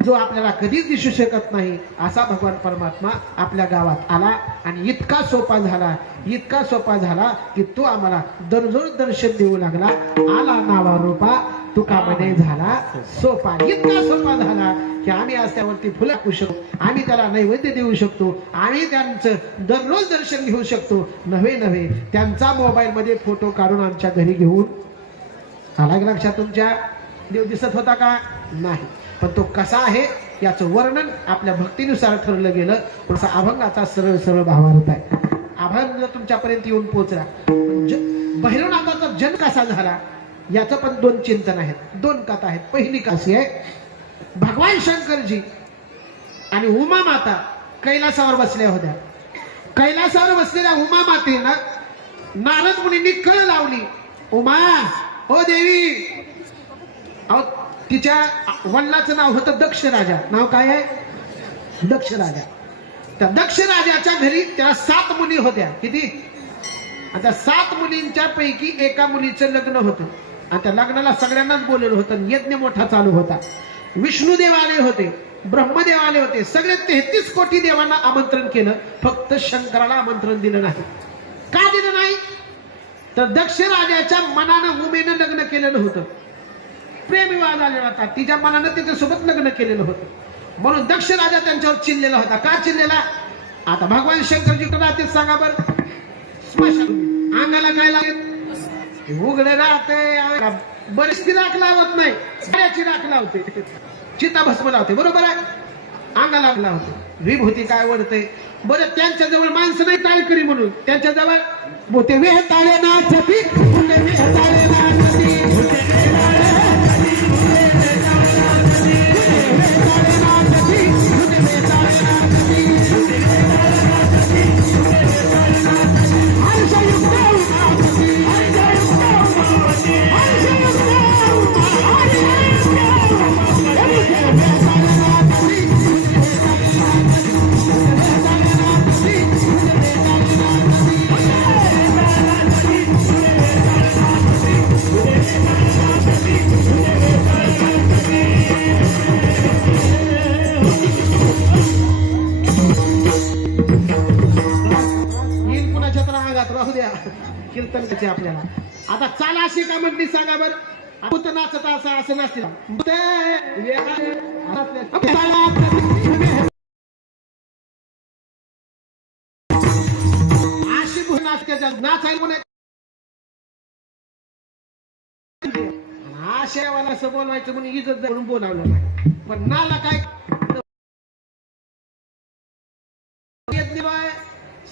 जो आपल्याला कधीच दिसू शकत नाही, असा भगवान परमात्मा आपल्या गावात आला आणि इतका सोपा झाला की तो आम्हाला दररोज दर्शन देऊ लागला. आला नावा रूपा तुका मने झाला सोपा. इतका सोपा झाला की आम्ही आज त्यावरती फुलं टाकू शकतो, आम्ही त्याला नैवेद्य देऊ शकतो, आम्ही त्यांचं दररोज दर्शन घेऊ शकतो. नव्हे त्यांचा मोबाईल मध्ये फोटो काढून आमच्या घरी घेऊन आला. लक्षात तुमच्या? देव दिसत होता का? नाही. पण तो कसा आहे याचं वर्णन आपल्या भक्तीनुसार ठरलं गेलं. थोडासा अभंगाचा सरळ भावार्थ आहे. अभंग तुमच्यापर्यंत येऊन पोहोचला. भैरवनाथाचा जन्म कसा झाला याचं पण दोन चिंतन आहेत, दोन कथा आहेत. पहिली कशी आहे, भगवान शंकरजी आणि उमा माता कैलासावर बसल्या होत्या. कैलासावर बसलेल्या उमा मातेनं नारद मुनींनी कळ लावली, उमा ओ देवी. अहो तिच्या वडिलाचं नाव होतं दक्ष राजा. नाव काय आहे? दक्ष राजा. त्या दक्ष राजाच्या घरी त्या 7 मुली होत्या. किती? आता 7 मुलींच्या पैकी एका मुलीचं लग्न होतं आणि त्या लग्नाला सगळ्यांनाच बोलवलं होतं. यज्ञ मोठा चालू होता. विष्णुदेव आले होते, ब्रह्मदेव आले होते, सगळे 33 कोटी देवांना आमंत्रण केलं. फक्त शंकराला आमंत्रण दिलं नाही. का दिलं नाही? तर दक्ष राजाच्या मनानं उमेनं लग्न केलेलं होतं. प्रेमविवाह झालेला होता. तिच्या मनानं तिच्यासोबत लग्न केलेलं होतं. म्हणून दक्ष राजा त्यांच्यावर चिडलेला होता. का चिडलेला? आता भगवान शंकरजी राहते सांगा बरं. स्मशान अंगाला काय लागेल? उघडे राहते. बरीचशी राख लावत नाही, साड्याची राख लावते, चिताभस्म लावते. बरोबर आहे? अंगाला लावते. विभूती काय वडते. बरं त्यांच्याजवळ माणसं नाही टाळकरी म्हणून, त्यांच्याजवळ ते वेहताळे नाचती, वेहताळे नाचती, कीर्तन आपल्याला. आता चाला अशी का म्हटली सांगा बरं? भूत नाचत असं नसतील. अशी भूत नाचत्याच्या नाचायला आशयावाला असं बोलवायचं म्हणून इज्जत म्हणून बोलावलं नाही. पण नाला काय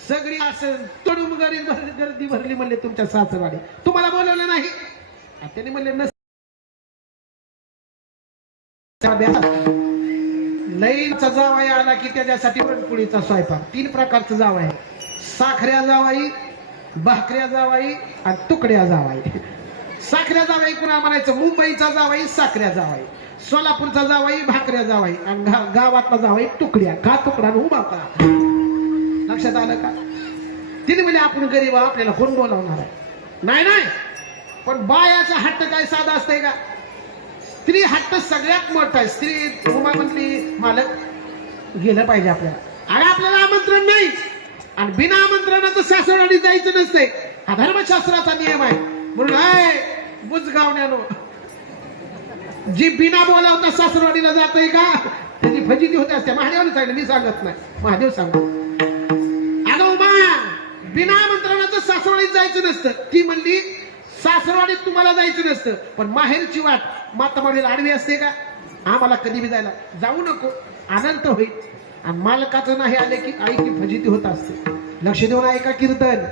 सगळी असं तडून गर्दी भरली म्हणले तुमच्या सासरवाडी. तुम्हाला बोलवलं नाही. त्यांनी म्हणले लईचा जावाई आला की त्याच्यासाठी पुरणपोळीचा स्वयंपाक. 3 प्रकारचा जावाई आहे. साखऱ्या जावाई, भाकऱ्या जावाई आणि तुकड्या जावाई. साखऱ्या जावाई कुणा म्हणायचं? मुंबईचा जावाई साखऱ्या जावाई, सोलापूरचा जावाई भाकऱ्या जावाई आणि गावातला जावाई तुकड्या. का तुकडा उभा करा. लक्षात आलं का? तिने म्हणजे आपण गरीब आपल्याला कोण बोलावणार आहे? नाही. पण बायाचा हट्ट काय साधा असतंय का? स्त्री हट्ट सगळ्यात मोठा आहे. स्त्री उमा म्हणली मालक गेलं पाहिजे आपल्याला. अरे आपल्याला आमंत्रण नाही आणि बिना आमंत्रणाचं सासरवाडी जायचं नसते. हा धर्मशास्त्राचा नियम आहे. म्हणून बुजगावण्यानो जी बिना बोलावता सासरवाडीला जातोय का त्याची फजिती होते असते. महादेवाने सांगितलं, मी सांगत नाही, महादेव सांगतो. अगं उमा, बिना मंत्रणाचं सासरवाडीत जायचं नसतं. ती म्हणली सासरवाडीत तुम्हाला जायचं नसतं, पण माहेरची वाट माता मावळीला आडवी असते का? आम्हाला कधी बी जायला जाऊ नको, अनंत होईल. आणि मालकाचं नाही आले की आईची फजिती होत असते. लक्ष देऊन ऐका कीर्तन.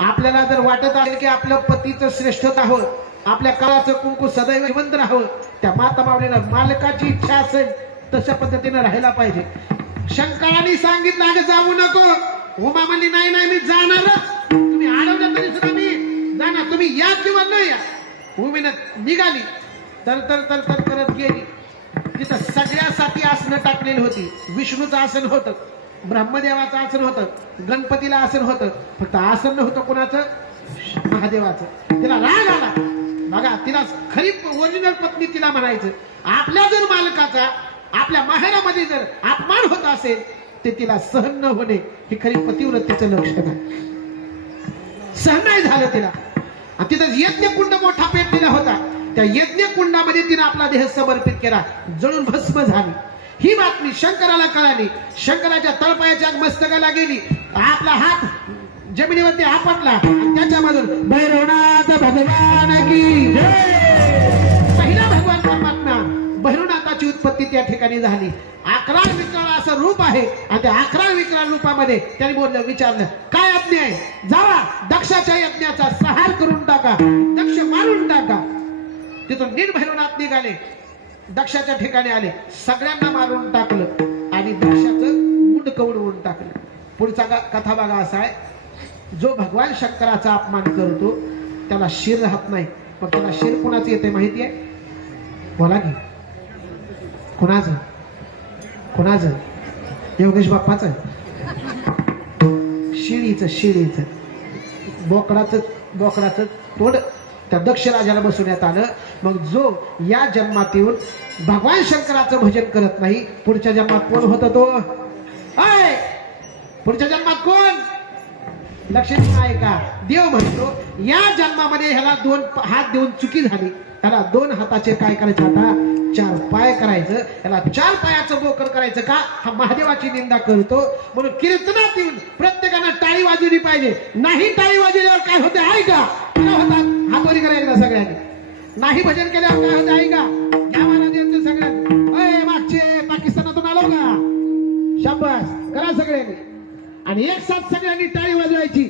आपल्याला जर वाटत आहे की आपल्या पतीचं श्रेष्ठता हवं, आपल्या काळाचं कुंकू सदैव जिवंत राहावं, त्या माता मावळीला मालकाची इच्छा असेल तशा पद्धतीने राहायला पाहिजे. शंकरांनी सांगितलं अगं जाऊ नको. उमा म्हणली नाही नाही मी जाणारच. तुम्ही अडवलं तरी सुद्धा मी जाणार. तुम्ही या किंवा न या. उमेनं निघाली तर तर तर तर करत गेली. तिथं सगळ्यासाठी आसनं टाकलेली होती. विष्णूचं आसन होतं, ब्रह्मदेवाचं आसन होतं, गणपतीला आसन होतं, फक्त आसन नव्हतं कोणाचं? महादेवाचं. तिला राग आला. बघा, तिला खरी ओरिजिनल पत्नी तिला म्हणायचं. आपल्या जर मालकाचा आपल्या माहेरामध्ये जर अपमान होत असेल ते तिला सहन न होणे ही खरी पतिव्रतेचं लक्षण आहे. सहन नाही झालं तिला. तिथं यज्ञ कुंड मोठा पेटलेला होता. त्या यज्ञ कुंडामध्ये तिने आपला देह समर्पित केला, जळून भस्म झाली. ही बातमी शंकराला कळाली. शंकराच्या तळपायाच्या मस्तकाला गेली. आपला हात जमिनीवरती आपटला आणि त्याच्यामधून भैरवनाथ भगवान की जय. पहिला भगवान परमात्मा भैरवनाथाची उत्पत्ती त्या ठिकाणी झाली. 11 विकराळ असं रूप आहे आणि त्या 11 विकराळ रूपामध्ये त्यांनी बोललं, विचारलं काय आज्ञा आहे? जावा दक्षाच्या यज्ञाचा संहार करून टाका, दक्ष मारून टाका. तिथून नीट भैरवनाथ निघाले, दक्षाच्या ठिकाणी आले, सगळ्यांना मारून टाकलं आणि दक्षाचं मुंडकं उडवून टाकलं. पुढचा कथा बघा असा आहे, जो भगवान शंकराचा अपमान करतो त्याला शिर राहत नाही. मग त्याला शिर कुणाचं येते माहिती आहे? बोला की कुणाचं? कुणाचं? योगेश बाप्पाचं? शिळीचं बोकडाचं तोंड त्या दक्ष राजाला बसवण्यात आलं. मग जो या जन्मात येऊन भगवान शंकराचं भजन करत नाही, पुढच्या जन्मात कोण होता तो? पुढच्या जन्मात कोण? लक्ष आहे का? देव म्हणतो या जन्मामध्ये ह्याला 2 हात देऊन चुकी झाली, ह्याला 2 हाताचे काय करायचं? आता 4 पाय करायचं. ह्याला 4 पायाचं बोकड करायचं का? हा महादेवाची निंदा करतो. म्हणून कीर्तनात येऊन प्रत्येकानं टाळी वाजवली पाहिजे. नाही टाळी वाजवल्यावर काय होते आहे का? होतात हातोरी करा एकदा सगळ्यांनी. नाही भजन केल्यावर काय होते आहे का? या महाराजांचं सगळ्यांनी मागचे पाकिस्तानातून आलो का? शाबास करा सगळ्यांनी. आणि एक साथ सगळ्यांनी टाळी वाजवायची.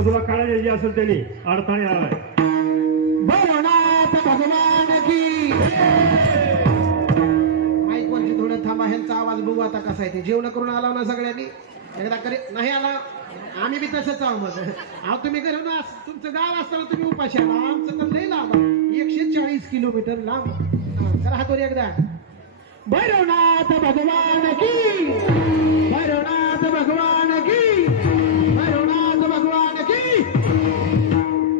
बाजूला काढायची असेल त्यांनी अडथळे आलाय. भैरवनाथ भगवान की माईक वरची थोडं थांबा, ह्यांचा आवाज बघू आता कसा आहे ते. जेवण करून आला ना सगळ्यांनी, एकदा करी नाही आला आम्ही बी तसंच आहो. मग अहो तुम्ही घरी ना तुमचं गाव असताना तुम्ही उपाशी आला, आमचं तर लई लांब आहे, 140 किलोमीटर लांब. करा हातवर एकदा. भैरवनाथ भगवान की, भैरवनाथ भगवान की, भैरवनाथ भगवान की.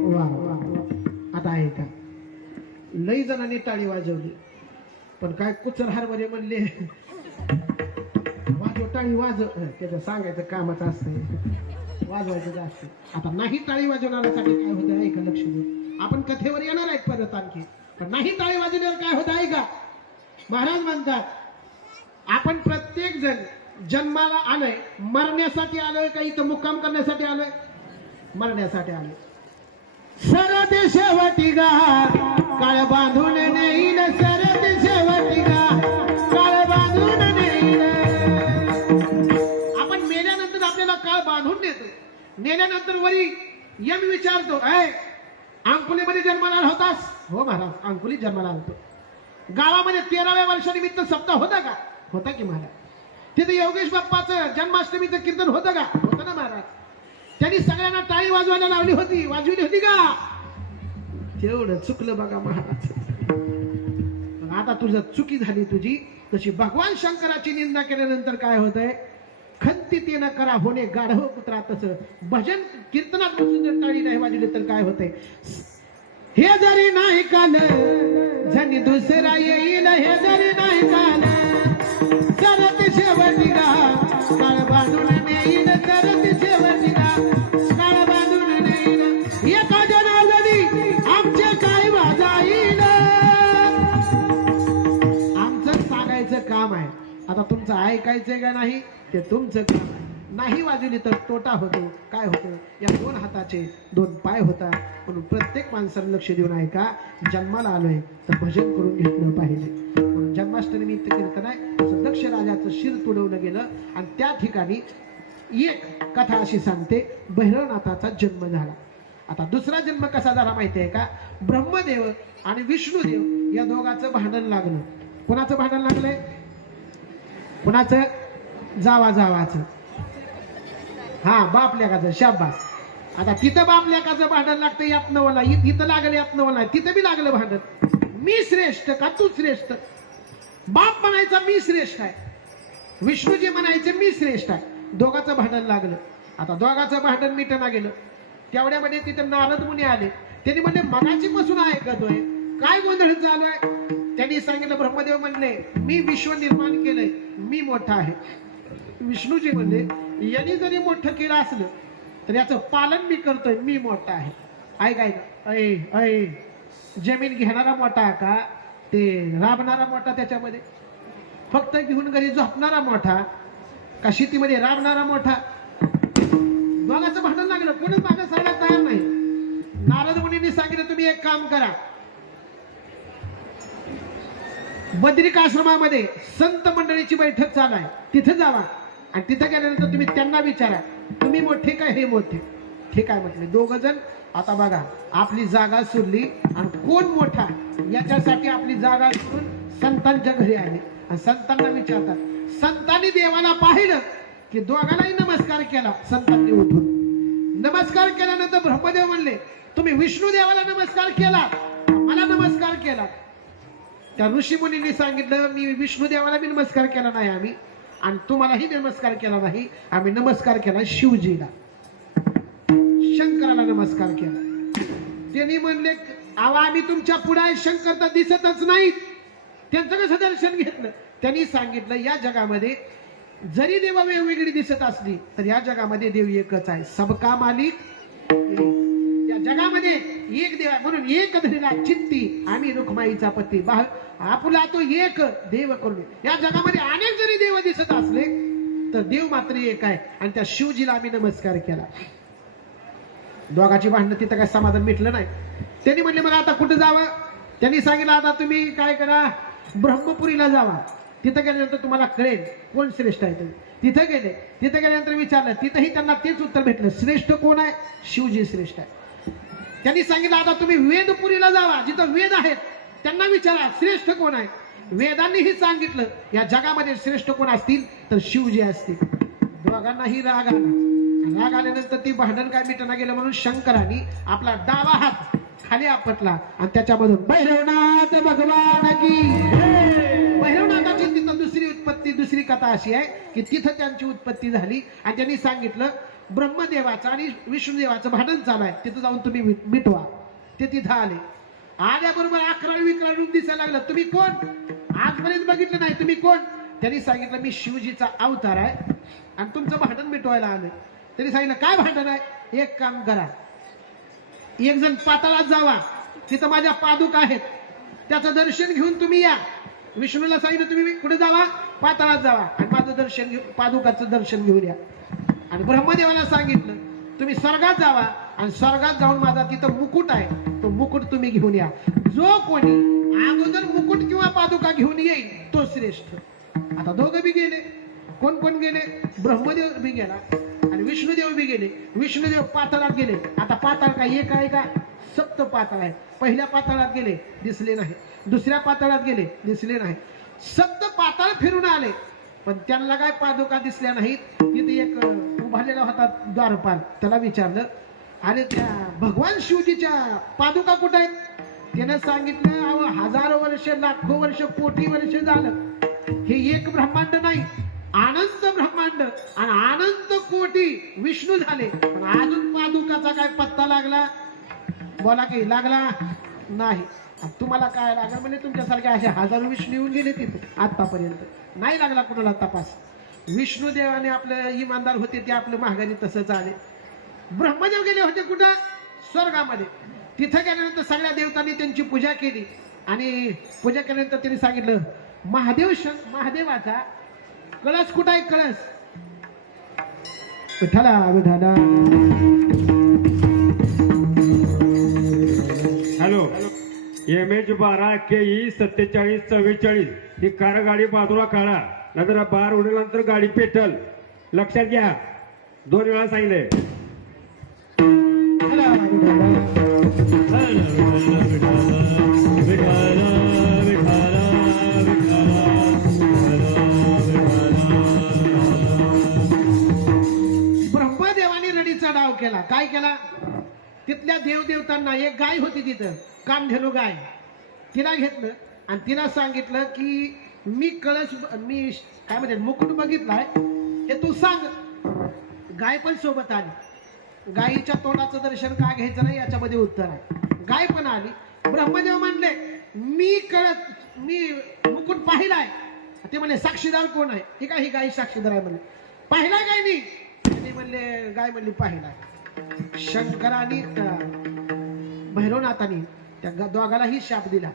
वा वा वा. आता आहे का लई जणांनी टाळी वाजवली, पण काय कुचर हरभरे म्हणले वाजव टाळी वाजव, त्याचं सांगायचं कामच असतं, वाजवायचं जास्त. आता नाही टाळी वाजवणाऱ्यासाठी काय होतं ऐका, लक्ष देऊ. आपण कथेवर येणार आहेत परत आणखी, पण नाही टाळी वाजवल्यावर काय होतं ऐका. महाराज म्हणतात आपण प्रत्येक जण जन्माला आलोय मरण्यासाठी आलोय का इथं मुक्काम करण्यासाठी आलोय? मरण्यासाठी आलोय. सरते शेवटी गा काळ बांधून नेईल, सरते शेवटी गा काळ बांधून नेईल. आपण मेल्यानंतर आपल्याला काळ बांधून नेतो. नेल्यानंतर वरी यम विचारतो, अंकुलीमध्ये जन्माला आला होतास? हो महाराज, अंकुलीत जन्माला आलतो. गावामध्ये 13व्या वर्षानिमित्त सप्ताह होता का? होता की महाराज. तिथे योगेश बाप्पाचं जन्माष्टमीचं कीर्तन होतं का? होतं ना महाराज. त्यांनी सगळ्यांना टाळी वाजवायला लावली होती, वाजवली होती का? तेवढं चुकलं बघा महाराज. पण आता तुझं चुकी झाली तुझी. तशी भगवान शंकराची निंदा केल्यानंतर काय होतंय? खंतितेन करा होणे गाढव पुत्रा. तसं भजन कीर्तनात बसून जर टाळी नाही वाजवली तर काय होतंय? हे जरी नाही काल जणी दुसरा येईल, हे जरी नाही काल सरत शेवटी गा काळ बांधून नेईल, सरत शेवटी गा काळ बांधून नेईल. एका जनार्दनी आमचे काय वाजाईल. आमचं सांगायचं काम आहे, आता तुमचं ऐकायचंय का नाही ते तुमचं काम आहे. नाही वाजवली तर तोटा होतो. काय होतं? या 2 हाताचे 2 पाय होता. म्हणून प्रत्येक माणसाने लक्ष देऊन ऐका. जन्माला आलोय तर भजन करून घेतलं पाहिजे. म्हणून जन्माष्टमी कीर्तन आहे. तसं दक्ष राजाचं शिर तुडवलं गेलं आणि त्या ठिकाणी एक कथा अशी सांगते, भैरवनाथाचा जन्म झाला. आता दुसरा जन्म कसा झाला माहिती आहे का? ब्रह्मदेव आणि विष्णुदेव या दोघांचं भांडण लागलं. कोणाचं भांडण लागलंय? कोणाचं? जावाचं. हा, बाप लेकाचं. शाबास. आता तिथं बाप लेकाचं भांडण लागतं यात नवला, इथं लागलं यात नवला, तिथं बी लागलं भांडण. मी श्रेष्ठ का तू श्रेष्ठ? बाप म्हणायचा मी श्रेष्ठ आहे, विष्णूजी म्हणायचे मी श्रेष्ठ आहे. दोघांचं भांडण लागलं. आता दोघांचं भांडण मिटना गेलं. तेवढ्यामध्ये तिथे नारद मुनी आले. त्यांनी म्हणले मगाची पासून ऐकतोय, काय गोंधळ चालू आहे? त्यांनी सांगितलं, ब्रह्मदेव म्हणले मी विश्व निर्माण केलंय, मी मोठा आहे. विष्णूजी म्हणले यांनी जरी मोठं केलं असलं तर याचं पालन मी करतोय, मी मोठा आहे. ऐकाय जमीन घेणारा मोठा का ते राबणारा मोठा? त्याच्यामध्ये फक्त घेऊन घरी झोपणारा मोठा का शेतीमध्ये राबणारा मोठा? दोघांचं भांडण लागलं. कोणच मागं सरण्यात तयार नाही. नारद मुनींनी सांगितलं तुम्ही एक काम करा, बद्रिक आश्रमामध्ये संत मंडळीची बैठक चालू आहे, तिथे जावा आणि तिथे गेल्यानंतर तुम्ही त्यांना विचारा तुम्ही मोठे काय हे मोठे? ठीक आहे म्हटले. 2 जण. आता बघा आपली जागा सुरली आणि कोण मोठा याच्यासाठी आपली जागा सोडून संतांच्या घरी आले आणि संतांना विचारतात. संतांनी देवाला पाहिलं की दोघांनाही नमस्कार केला. संतांनी उठून नमस्कार केल्यानंतर ब्रह्मदेव म्हणले तुम्ही विष्णू देवाला नमस्कार केला, मला नमस्कार केला? त्या ऋषी मुनींनी सांगितलं मी विष्णू देवाला बी नमस्कार केला नाही आम्ही, आणि तुम्हालाही नमस्कार केला नाही. आम्ही नमस्कार केला शिवजीला, शंकराला नमस्कार केला. त्यांनी म्हणले आम्ही तुमच्या पुढे शंकर तर दिसतच नाहीत. त्यांचं कसं दर्शन घेतलं? त्यांनी सांगितलं या जगामध्ये जरी देव वेगवेगळी दिसत असली तर या जगामध्ये देव एकच आहे, सबका मालिक या जगामध्ये एक देव आहे. म्हणून एक धरीला चित्ती आम्ही रुक्माईचा पती, आपला तो एक देव करून. या जगामध्ये अनेक जरी देव दिसत असले तर देव मात्र एक आहे आणि त्या शिवजीला आम्ही नमस्कार केला. दोघांची भांडणं तिथं काय समाधान मिटलं नाही. त्यांनी म्हणले मग आता कुठं जावं? त्यांनी सांगितलं आता तुम्ही काय करा, ब्रह्मपुरीला जावा. तिथं गेल्यानंतर तुम्हाला कळेल कोण श्रेष्ठ आहे तुम्ही. तिथं गेले, तिथं गेल्यानंतर विचारलं, तिथंही त्यांना तेच उत्तर भेटलं, श्रेष्ठ कोण आहे? शिवजी श्रेष्ठ आहे. त्यांनी सांगितलं आता तुम्ही वेदपुरीला जावा, जिथं वेद आहेत त्यांना विचारा श्रेष्ठ कोण आहे. वेदांनीही सांगितलं या जगामध्ये श्रेष्ठ कोण असतील तर शिवजी असतील. दोघांनाही राग आला. राग आल्यानंतर ती भांडण काय मिटना गेलं म्हणून शंकरांनी आपला डावा हात खाली आपटला आणि त्याच्यामधून भैरवनाथ भगवान की भैरवनाथाची तिथं दुसरी उत्पत्ती, दुसरी कथा अशी आहे की तिथं त्यांची उत्पत्ती झाली आणि त्यांनी सांगितलं ब्रह्मदेवाचं आणि विष्णुदेवाचं भांडण चालू आहे, तिथं जाऊन तुम्ही मिटवा. ते तिथं आले. आल्याबरोबर 11 रूप दिसायला लागलं. तुम्ही कोण? आजपर्यंत बघितलं नाही, तुम्ही कोण? त्यांनी सांगितलं मी शिवजीचा अवतार आहे आणि तुमचं भांडण मिटवायला आलं. त्यांनी सांगितलं काय भांडण आहे? एक काम करा, एक जण पाताळात जावा, तिथं माझ्या पादुका आहेत, त्याचं दर्शन घेऊन तुम्ही या. विष्णूला सांगितलं तुम्ही कुठे जावा? पाताळात जावा आणि माझं दर्शन घेऊन, पादुकाचं दर्शन घेऊन या. आणि ब्रह्मदेवाला सांगितलं तुम्ही स्वर्गात जावा आणि स्वर्गात जाऊन माझा तिथं मुकुट आहे, तो मुकुट तुम्ही घेऊन या. जो कोणी अगोदर मुकुट किंवा पादुका घेऊन येईल तो श्रेष्ठ. आता दोघं बी गेले. कोण कोण गेले? ब्रह्मदेव बी गेला आणि विष्णुदेव बी गेले. विष्णुदेव पाताळात गेले. आता पाताळ काय एक आहे का? सप्त पाताळ आहे. पहिल्या पाताळात गेले, दिसले नाही. दुसऱ्या पाताळात गेले, दिसले नाही. सप्त पाताळ फिरून आले पण त्यांना काय पादुका दिसल्या नाहीत. तिथे एक उभारलेला होता द्वारपाल, त्याला विचारलं अरे त्या भगवान शिवजीच्या पादुका कुठे आहेत? त्याने सांगितलं अहो हजारो वर्ष, लाखो वर्ष, कोटी वर्ष झालं, हे एक ब्रह्मांड नाही, अनंत ब्रह्मांड आणि अनंत कोटी विष्णू झाले पण अजून पादुकाचा काय पत्ता लागला? बोला की लागला नाही. तुम्हाला काय लागला म्हणजे तुमच्यासारखे असे हजारो विष्णू येऊन गेले तिथे आतापर्यंत नाही लागला कुणाला तपास. विष्णुदेवाने आपलं इमानदार होते ते आपलं महागारी तसंच आले. ब्रह्मदेव गेले होते कुठं? स्वर्गामध्ये. तिथं गेल्यानंतर सगळ्या देवतांनी त्यांची पूजा केली आणि पूजा केल्यानंतर त्यांनी सांगितलं महादेवाचा कळस कुठं आहे? कळस विठाला विठाला. हॅलो, MH12 KE 4744 ही कार गाडी बाजूला काढा, नंतर बार उडल्यानंतर गाडी पेटल. लक्षात घ्या, 2 वेळा सांगितले. ब्रह्मदेवाने रडीचा डाव केला. काय केला? तिथल्या देवदेवतांना एक गाय होती तिथं, कामधेनू गाय, तिला घेतलं आणि तिला सांगितलं की मी कळस, मी काय म्हणजे मुकुट बघितलाय हे तू सांग. गाय पण सोबत आली. गायीच्या तोंडाचं दर्शन का घ्यायचं नाही याच्यामध्ये उत्तर आहे. गाय पण आली. ब्रह्मदेव म्हणले मी मुकुट पाहिलाय. ते म्हणले साक्षीदार कोण आहे? ठीक आहे, ही गाय साक्षीदार आहे म्हणले. पाहिलाय गाय मी? ते म्हणले गाय म्हणली पाहिलाय. शंकराने भैरवनाथाने त्या दोघालाही शाप दिला.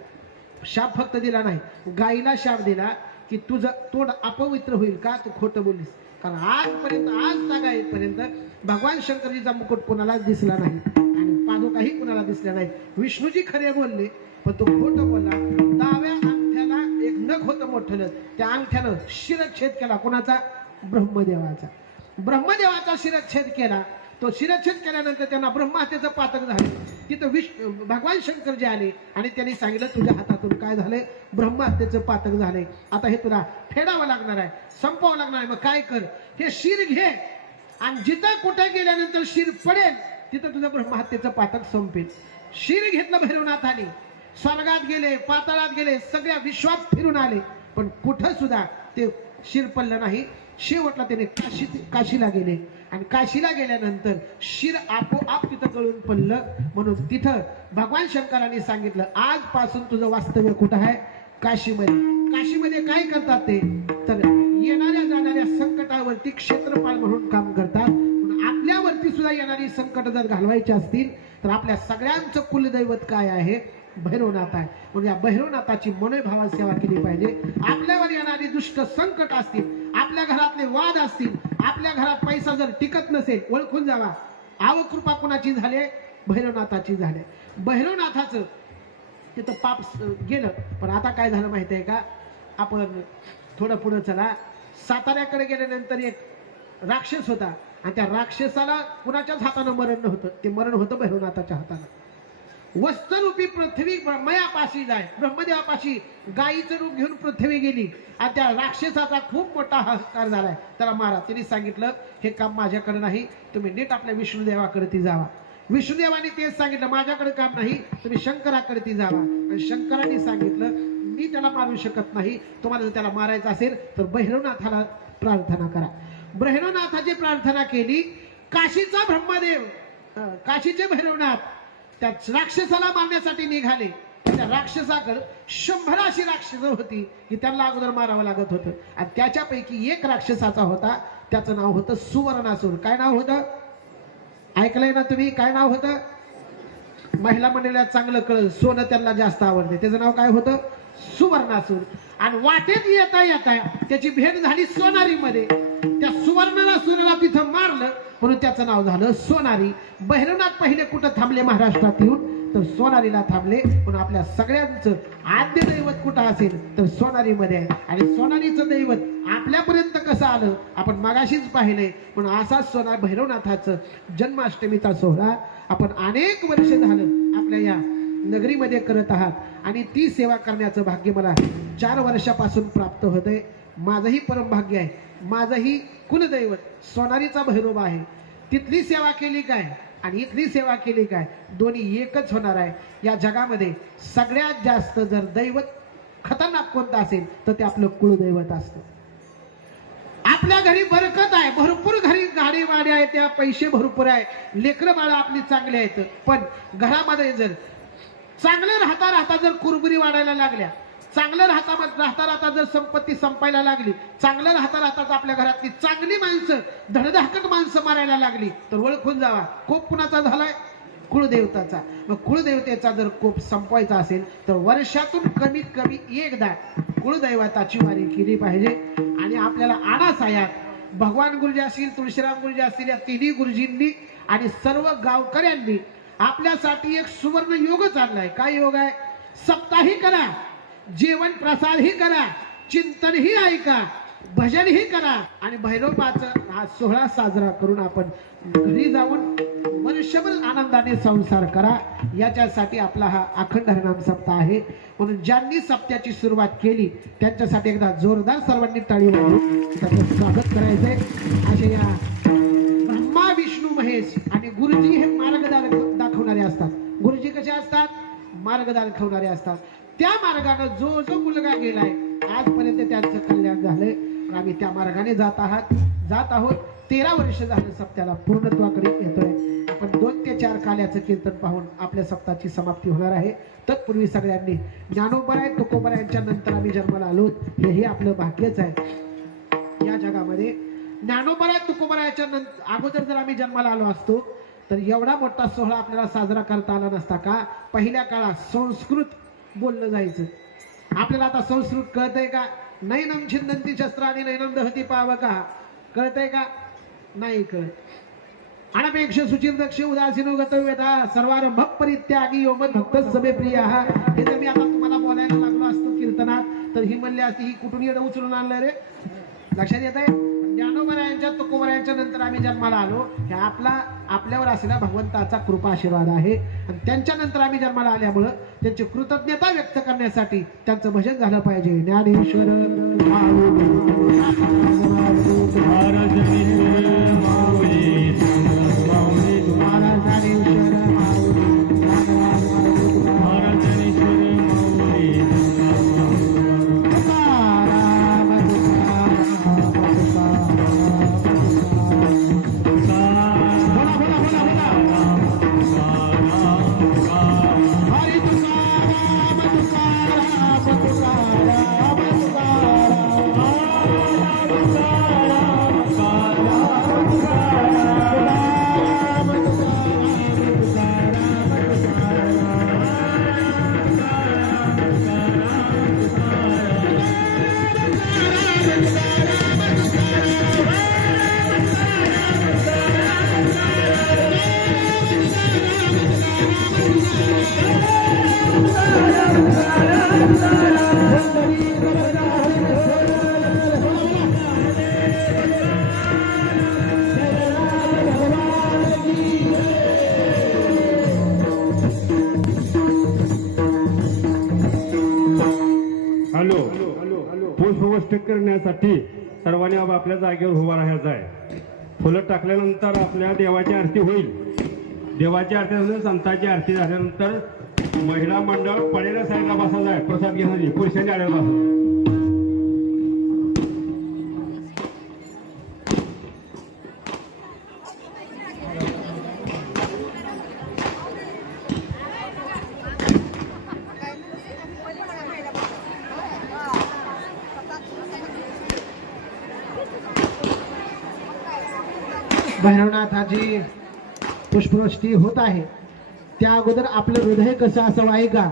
शाप फक्त दिला नाही, गायीला शाप दिला की तुझं तोंड अपवित्र होईल का तू खोटं बोललीस. कारण आजपर्यंत, आज जागा येईपर्यंत भगवान शंकरजीचा मुकुट कोणालाच दिसला नाही आणि पादुकाही कोणाला दिसल्या नाही. विष्णूजी खरे बोलले पण तो खोटं बोलला. डाव्या अंगठ्याला एक नख होतं मोठं, त्या अंगठ्यानं शिरच्छेद केला. कोणाचा? ब्रह्मदेवाचा. ब्रह्मदेवाचा शिरच्छेद केला. तो शिरच्छेद केल्यानंतर त्यांना ब्रह्महत्येचं पातक झाले. तिथं भगवान शंकर जे आले आणि त्यांनी सांगितलं तुझ्या हातातून काय झालंय? ब्रह्महत्येचं पातक झालंय. आता हे तुला फेडावं लागणार आहे, संपवावं लागणार आहे. मग काय कर? हे शिर घे आणि जिथं कुठे गेल्यानंतर शिर पडेल तिथं तुझं ब्रह्महत्येचं पातक संपेल. शिर घेतलं भैरवनाथाने. स्वर्गात गेले, पाताळात गेले, सगळ्या विश्वात फिरून आले पण कुठं सुद्धा ते शिर पडलं नाही. शेवटला त्याने काशीला गेले आणि काशीला गेल्यानंतर शिर आपोआप तिथं गळून पडलं. म्हणून तिथं भगवान शंकरांनी सांगितलं आजपासून तुझं वास्तव्य कुठं आहे? काशीमध्ये. काशीमध्ये काय करतात ते? तर येणाऱ्या जाणाऱ्या संकटावरती क्षेत्रपाल म्हणून काम करतात. आपल्यावरती सुद्धा येणारी संकट जर घालवायची असतील तर आपल्या सगळ्यांचं कुलदैवत काय आहे? भैरवनाथ आहे. म्हणजे या भैरवनाथाची मनोभावात सेवा केली पाहिजे. आपल्यावर येणारी दुष्ट संकट असतील, आपल्या घरातले वाद असतील, आपल्या घरात पैसा जर टिकत नसेल, ओळखून जावा आवकृपा कोणाची झाले? भैरवनाथाची झाले. भैरवनाथाचं तिथं पाप गेलं पण आता काय झालं माहिती आहे का? आपण थोडं पुढे चला. साताऱ्याकडे गेल्यानंतर एक राक्षस होता आणि त्या राक्षसाला कुणाच्याच हातानं मरण नव्हतं. ते मरण होतं भैरवनाथाच्या हातानं. वस्त्ररूपी पृथ्वी ब्रह्मयापाशी जाय, ब्रह्मदेवापाशी गायीचं रूप घेऊन पृथ्वी गेली आणि त्या राक्षसाचा खूप मोठा अहंकार झालाय, त्याला मारा. तिने सांगितलं हे काम माझ्याकडे नाही, तुम्ही नीट आपल्या विष्णुदेवाकडे ती जावा. विष्णुदेवाने तेच सांगितलं माझ्याकडे काम नाही, तुम्ही शंकराकडे ती जावा. आणि शंकराने सांगितलं मी त्याला मारू शकत नाही, तुम्हाला जर त्याला मारायचं असेल तर भैरवनाथाला प्रार्थना करा. भैरवनाथाची प्रार्थना केली. काशीचा ब्रह्मदेव, काशीचे भैरवनाथ त्या राक्षसाला मारण्यासाठी निघाले. त्या राक्षसाकडे 100 अशी राक्षसं होती की त्यांना अगोदर मारावं लागत होतं. आणि त्याच्यापैकी एक राक्षसाचा होता, त्याचं नाव होतं सुवर्णासूर. काय नाव होतं ऐकलंय ना तुम्ही? काय नाव होतं? महिला मंडळीला चांगलं कळलं, सोनं त्यांना जास्त आवडते. त्याचं नाव काय होतं? सुवर्णासूर. आणि वाटेत येता येता त्याची भेट झाली सोनारीमध्ये. त्या सुवर्णासूराला तिथं मारलं म्हणून त्याचं नाव झालं सोनारी. भैरवनाथ पहिले कुठं थांबले महाराष्ट्रात येऊन? तर सोनारीला थांबले. पण आपल्या सगळ्यांचं आद्य दैवत कुठं असेल तर सोनारीमध्ये आहे. आणि सोनारीचं दैवत आपल्यापर्यंत कसं आलं आपण मागाशीच पाहिलंय. पण असाच सोनार भैरवनाथाचं जन्माष्टमीचा सोहळा आपण अनेक वर्ष झालं आपल्या या नगरीमध्ये करत आहात. आणि ती सेवा करण्याचं भाग्य मला 4 वर्षापासून प्राप्त होतंय. माझंही परम भाग्य आहे. माझंही कुलदैवत सोनारीचा भैरोबा आहे. तिथली सेवा केली काय आणि इथली सेवा केली काय, दोन्ही एकच होणार आहे. या जगामध्ये सगळ्यात जास्त जर दैवत खतरनाक कोणतं असेल तर ते आपलं कुलदैवत असतं. आपल्या घरी बरकत आहे, भरपूर घरी गाडी वाडी आहे, त्या पैसे भरपूर आहे, लेकरं बाळा आपली चांगली आहेत. पण घरामध्ये जर चांगलं राहता राहता जर कुरबुरी वाढायला लागल्या, चांगलं राहता राहता जर संपत्ती संपायला लागली, चांगलं राहता राहताच आपल्या घरातली चांगली माणसं धडधाकट माणसं मारायला लागली तर ओळखून जावा कोप कुणाचा झालाय? कुळदेवताचा. मग कुळदेवतेचा जर कोप संपवायचा असेल तर वर्षातून कमीत कमी एकदा कुळदैवताची वारी केली पाहिजे. आणि आपल्याला आणासायात भगवान गुरुजी असतील, तुळशीराम गुरुजी असतील, या तिन्ही गुरुजींनी आणि सर्व गावकऱ्यांनी आपल्यासाठी एक सुवर्ण योगच आणलाय. काय योग आहे? सप्ताही करा, जेवण प्रसाद ही करा, चिंतन ही ऐका, भजन ही करा आणि भैरवबाचा हा सोहळा साजरा करून आपण घरी जाऊन वर्षभर आनंदाने संसार करा. याच्यासाठी आपला हा अखंड हरिनाम सप्ताह आहे. म्हणून ज्यांनी सप्त्याची सुरुवात केली त्यांच्यासाठी एकदा जोरदार सर्वांनी टाळी वाजवून त्याचं स्वागत करायचंय. असे या ब्रह्मा विष्णू महेश आणि गुरुजी हे मार्ग दाखवणारे असतात. गुरुजी कसे असतात? मार्ग दाखवणारे असतात. त्या मार्गाने जो जो मुलगा गेलाय आजपर्यंत त्यांचं कल्याण झालंय. आम्ही त्या मार्गाने जात आहोत. 13 वर्ष झालं सप्त्याला पूर्णत्वाकडे येतोय. आपण 2 ते 4 काल्याचं कीर्तन पाहून आपल्या सप्ताहाची समाप्ती होणार आहे. तत्पूर्वी सगळ्यांनी ज्ञानोबराय तुकोबरायांच्या नंतर आम्ही जन्माला आलो हेही आपलं भाग्यच आहे. या जगामध्ये ज्ञानोबराय तुकोबरायाच्या अगोदर जर आम्ही जन्माला आलो असतो तर एवढा मोठा सोहळा आपल्याला साजरा करता आला नसता का? पहिल्या काळात संस्कृत बोललं जायचं. आपल्याला आता संस्कृत कळतंय का? नैनम छिंदंती शस्त्राने नैनम दहती पावका. कळतंय का? नाही कळत. अनपेक्ष सुचिर्दक्ष उदासीनो गतव्यता सर्वारंभ परित्यागी योमद भक्त सभे प्रिय. हे जर मी आता तुम्हाला बोलायला लागलो असतो कीर्तनात तर ही म्हणली असती ही कुठून येणं उचलून आणलं रे? लक्षात येत आहे? ज्ञानोबरायांच्या तुकोबरायांच्या नंतर आम्ही जन्माला आलो हे आपल्यावर असलेला भगवंताचा कृपा आशीर्वाद आहे. आणि त्यांच्या नंतर आम्ही जन्माला आल्यामुळं त्यांची कृतज्ञता व्यक्त करण्यासाठी त्यांचं भजन झालं पाहिजे. ज्ञानेश्वर हॅलो पुष्पवृष्टी करण्यासाठी सर्वांनी आपल्या जागेवर उभा राहायचं आहे. फुलं टाकल्यानंतर आपल्या देवाची आरती होईल. देवाची आरती झाल्यानंतर संतांची आरती झाल्यानंतर महिला मंडळ पडेल्या साईडला बसायचं आहे प्रसाद घेण्यासाठी. पुरुषांनी आलेला बसा. भैरवनाथाची पुष्पवृष्टी होत आहे. त्या अगोदर आपलं हृदय कसं असावं आहे का?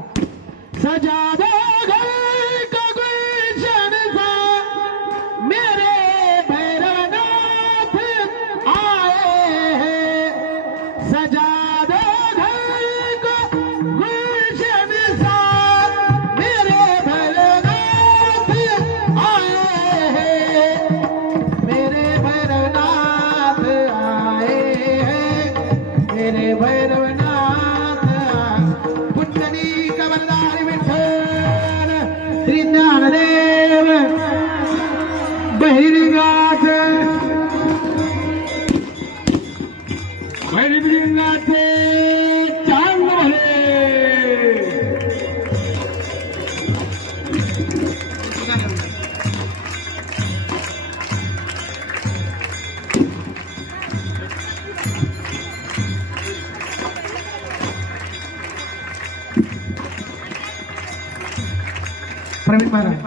सजा दो घर का गुलशन सा मेरे भैरवनाथ आए हैं. सजा दो घर को गुलशन सा मेरे भैरवनाथ आए हैं. मेरे भैरवनाथ आए हैं. मेरे भैरवनाथ पुंडलिक वरदानी विठ्ठल श्री ज्ञानदेव बहिरंगाच बहिरंगाचे चांद भले. प्रवीण महाराज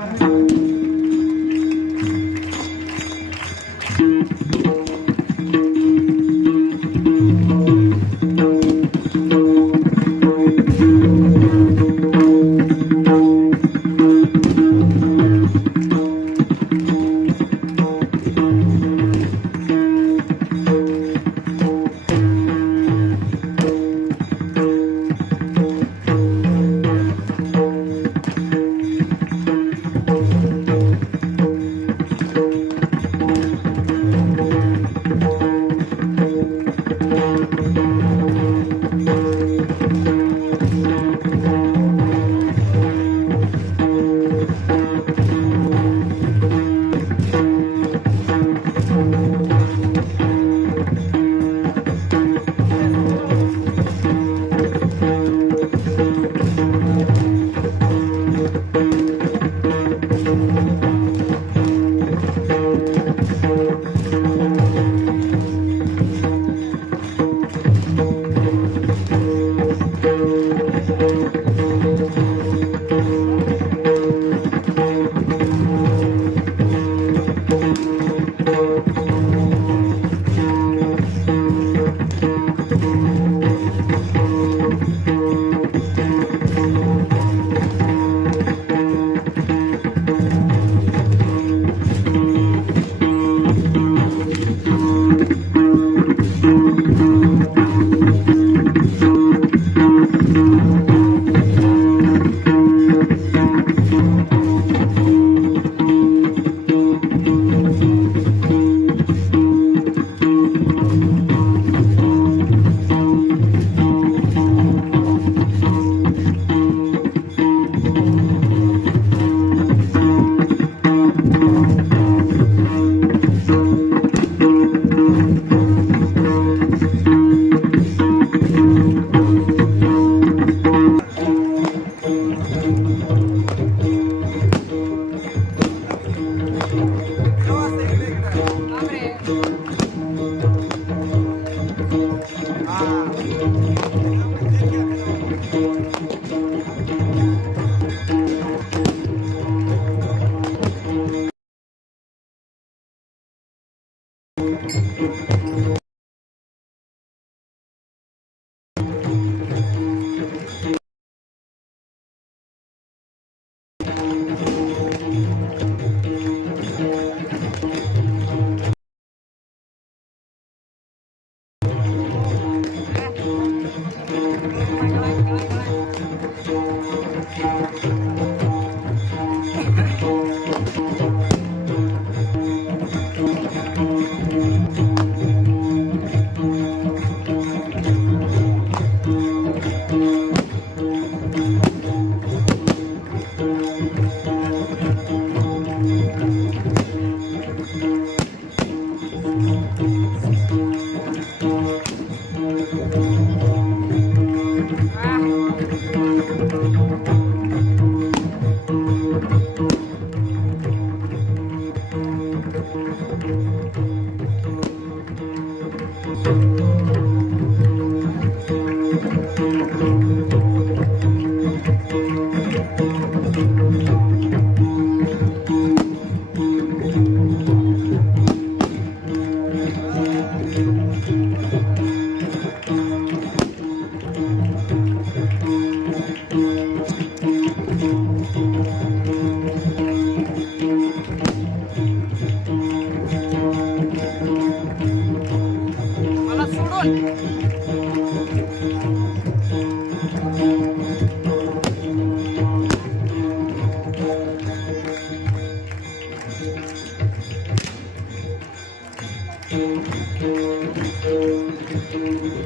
आहे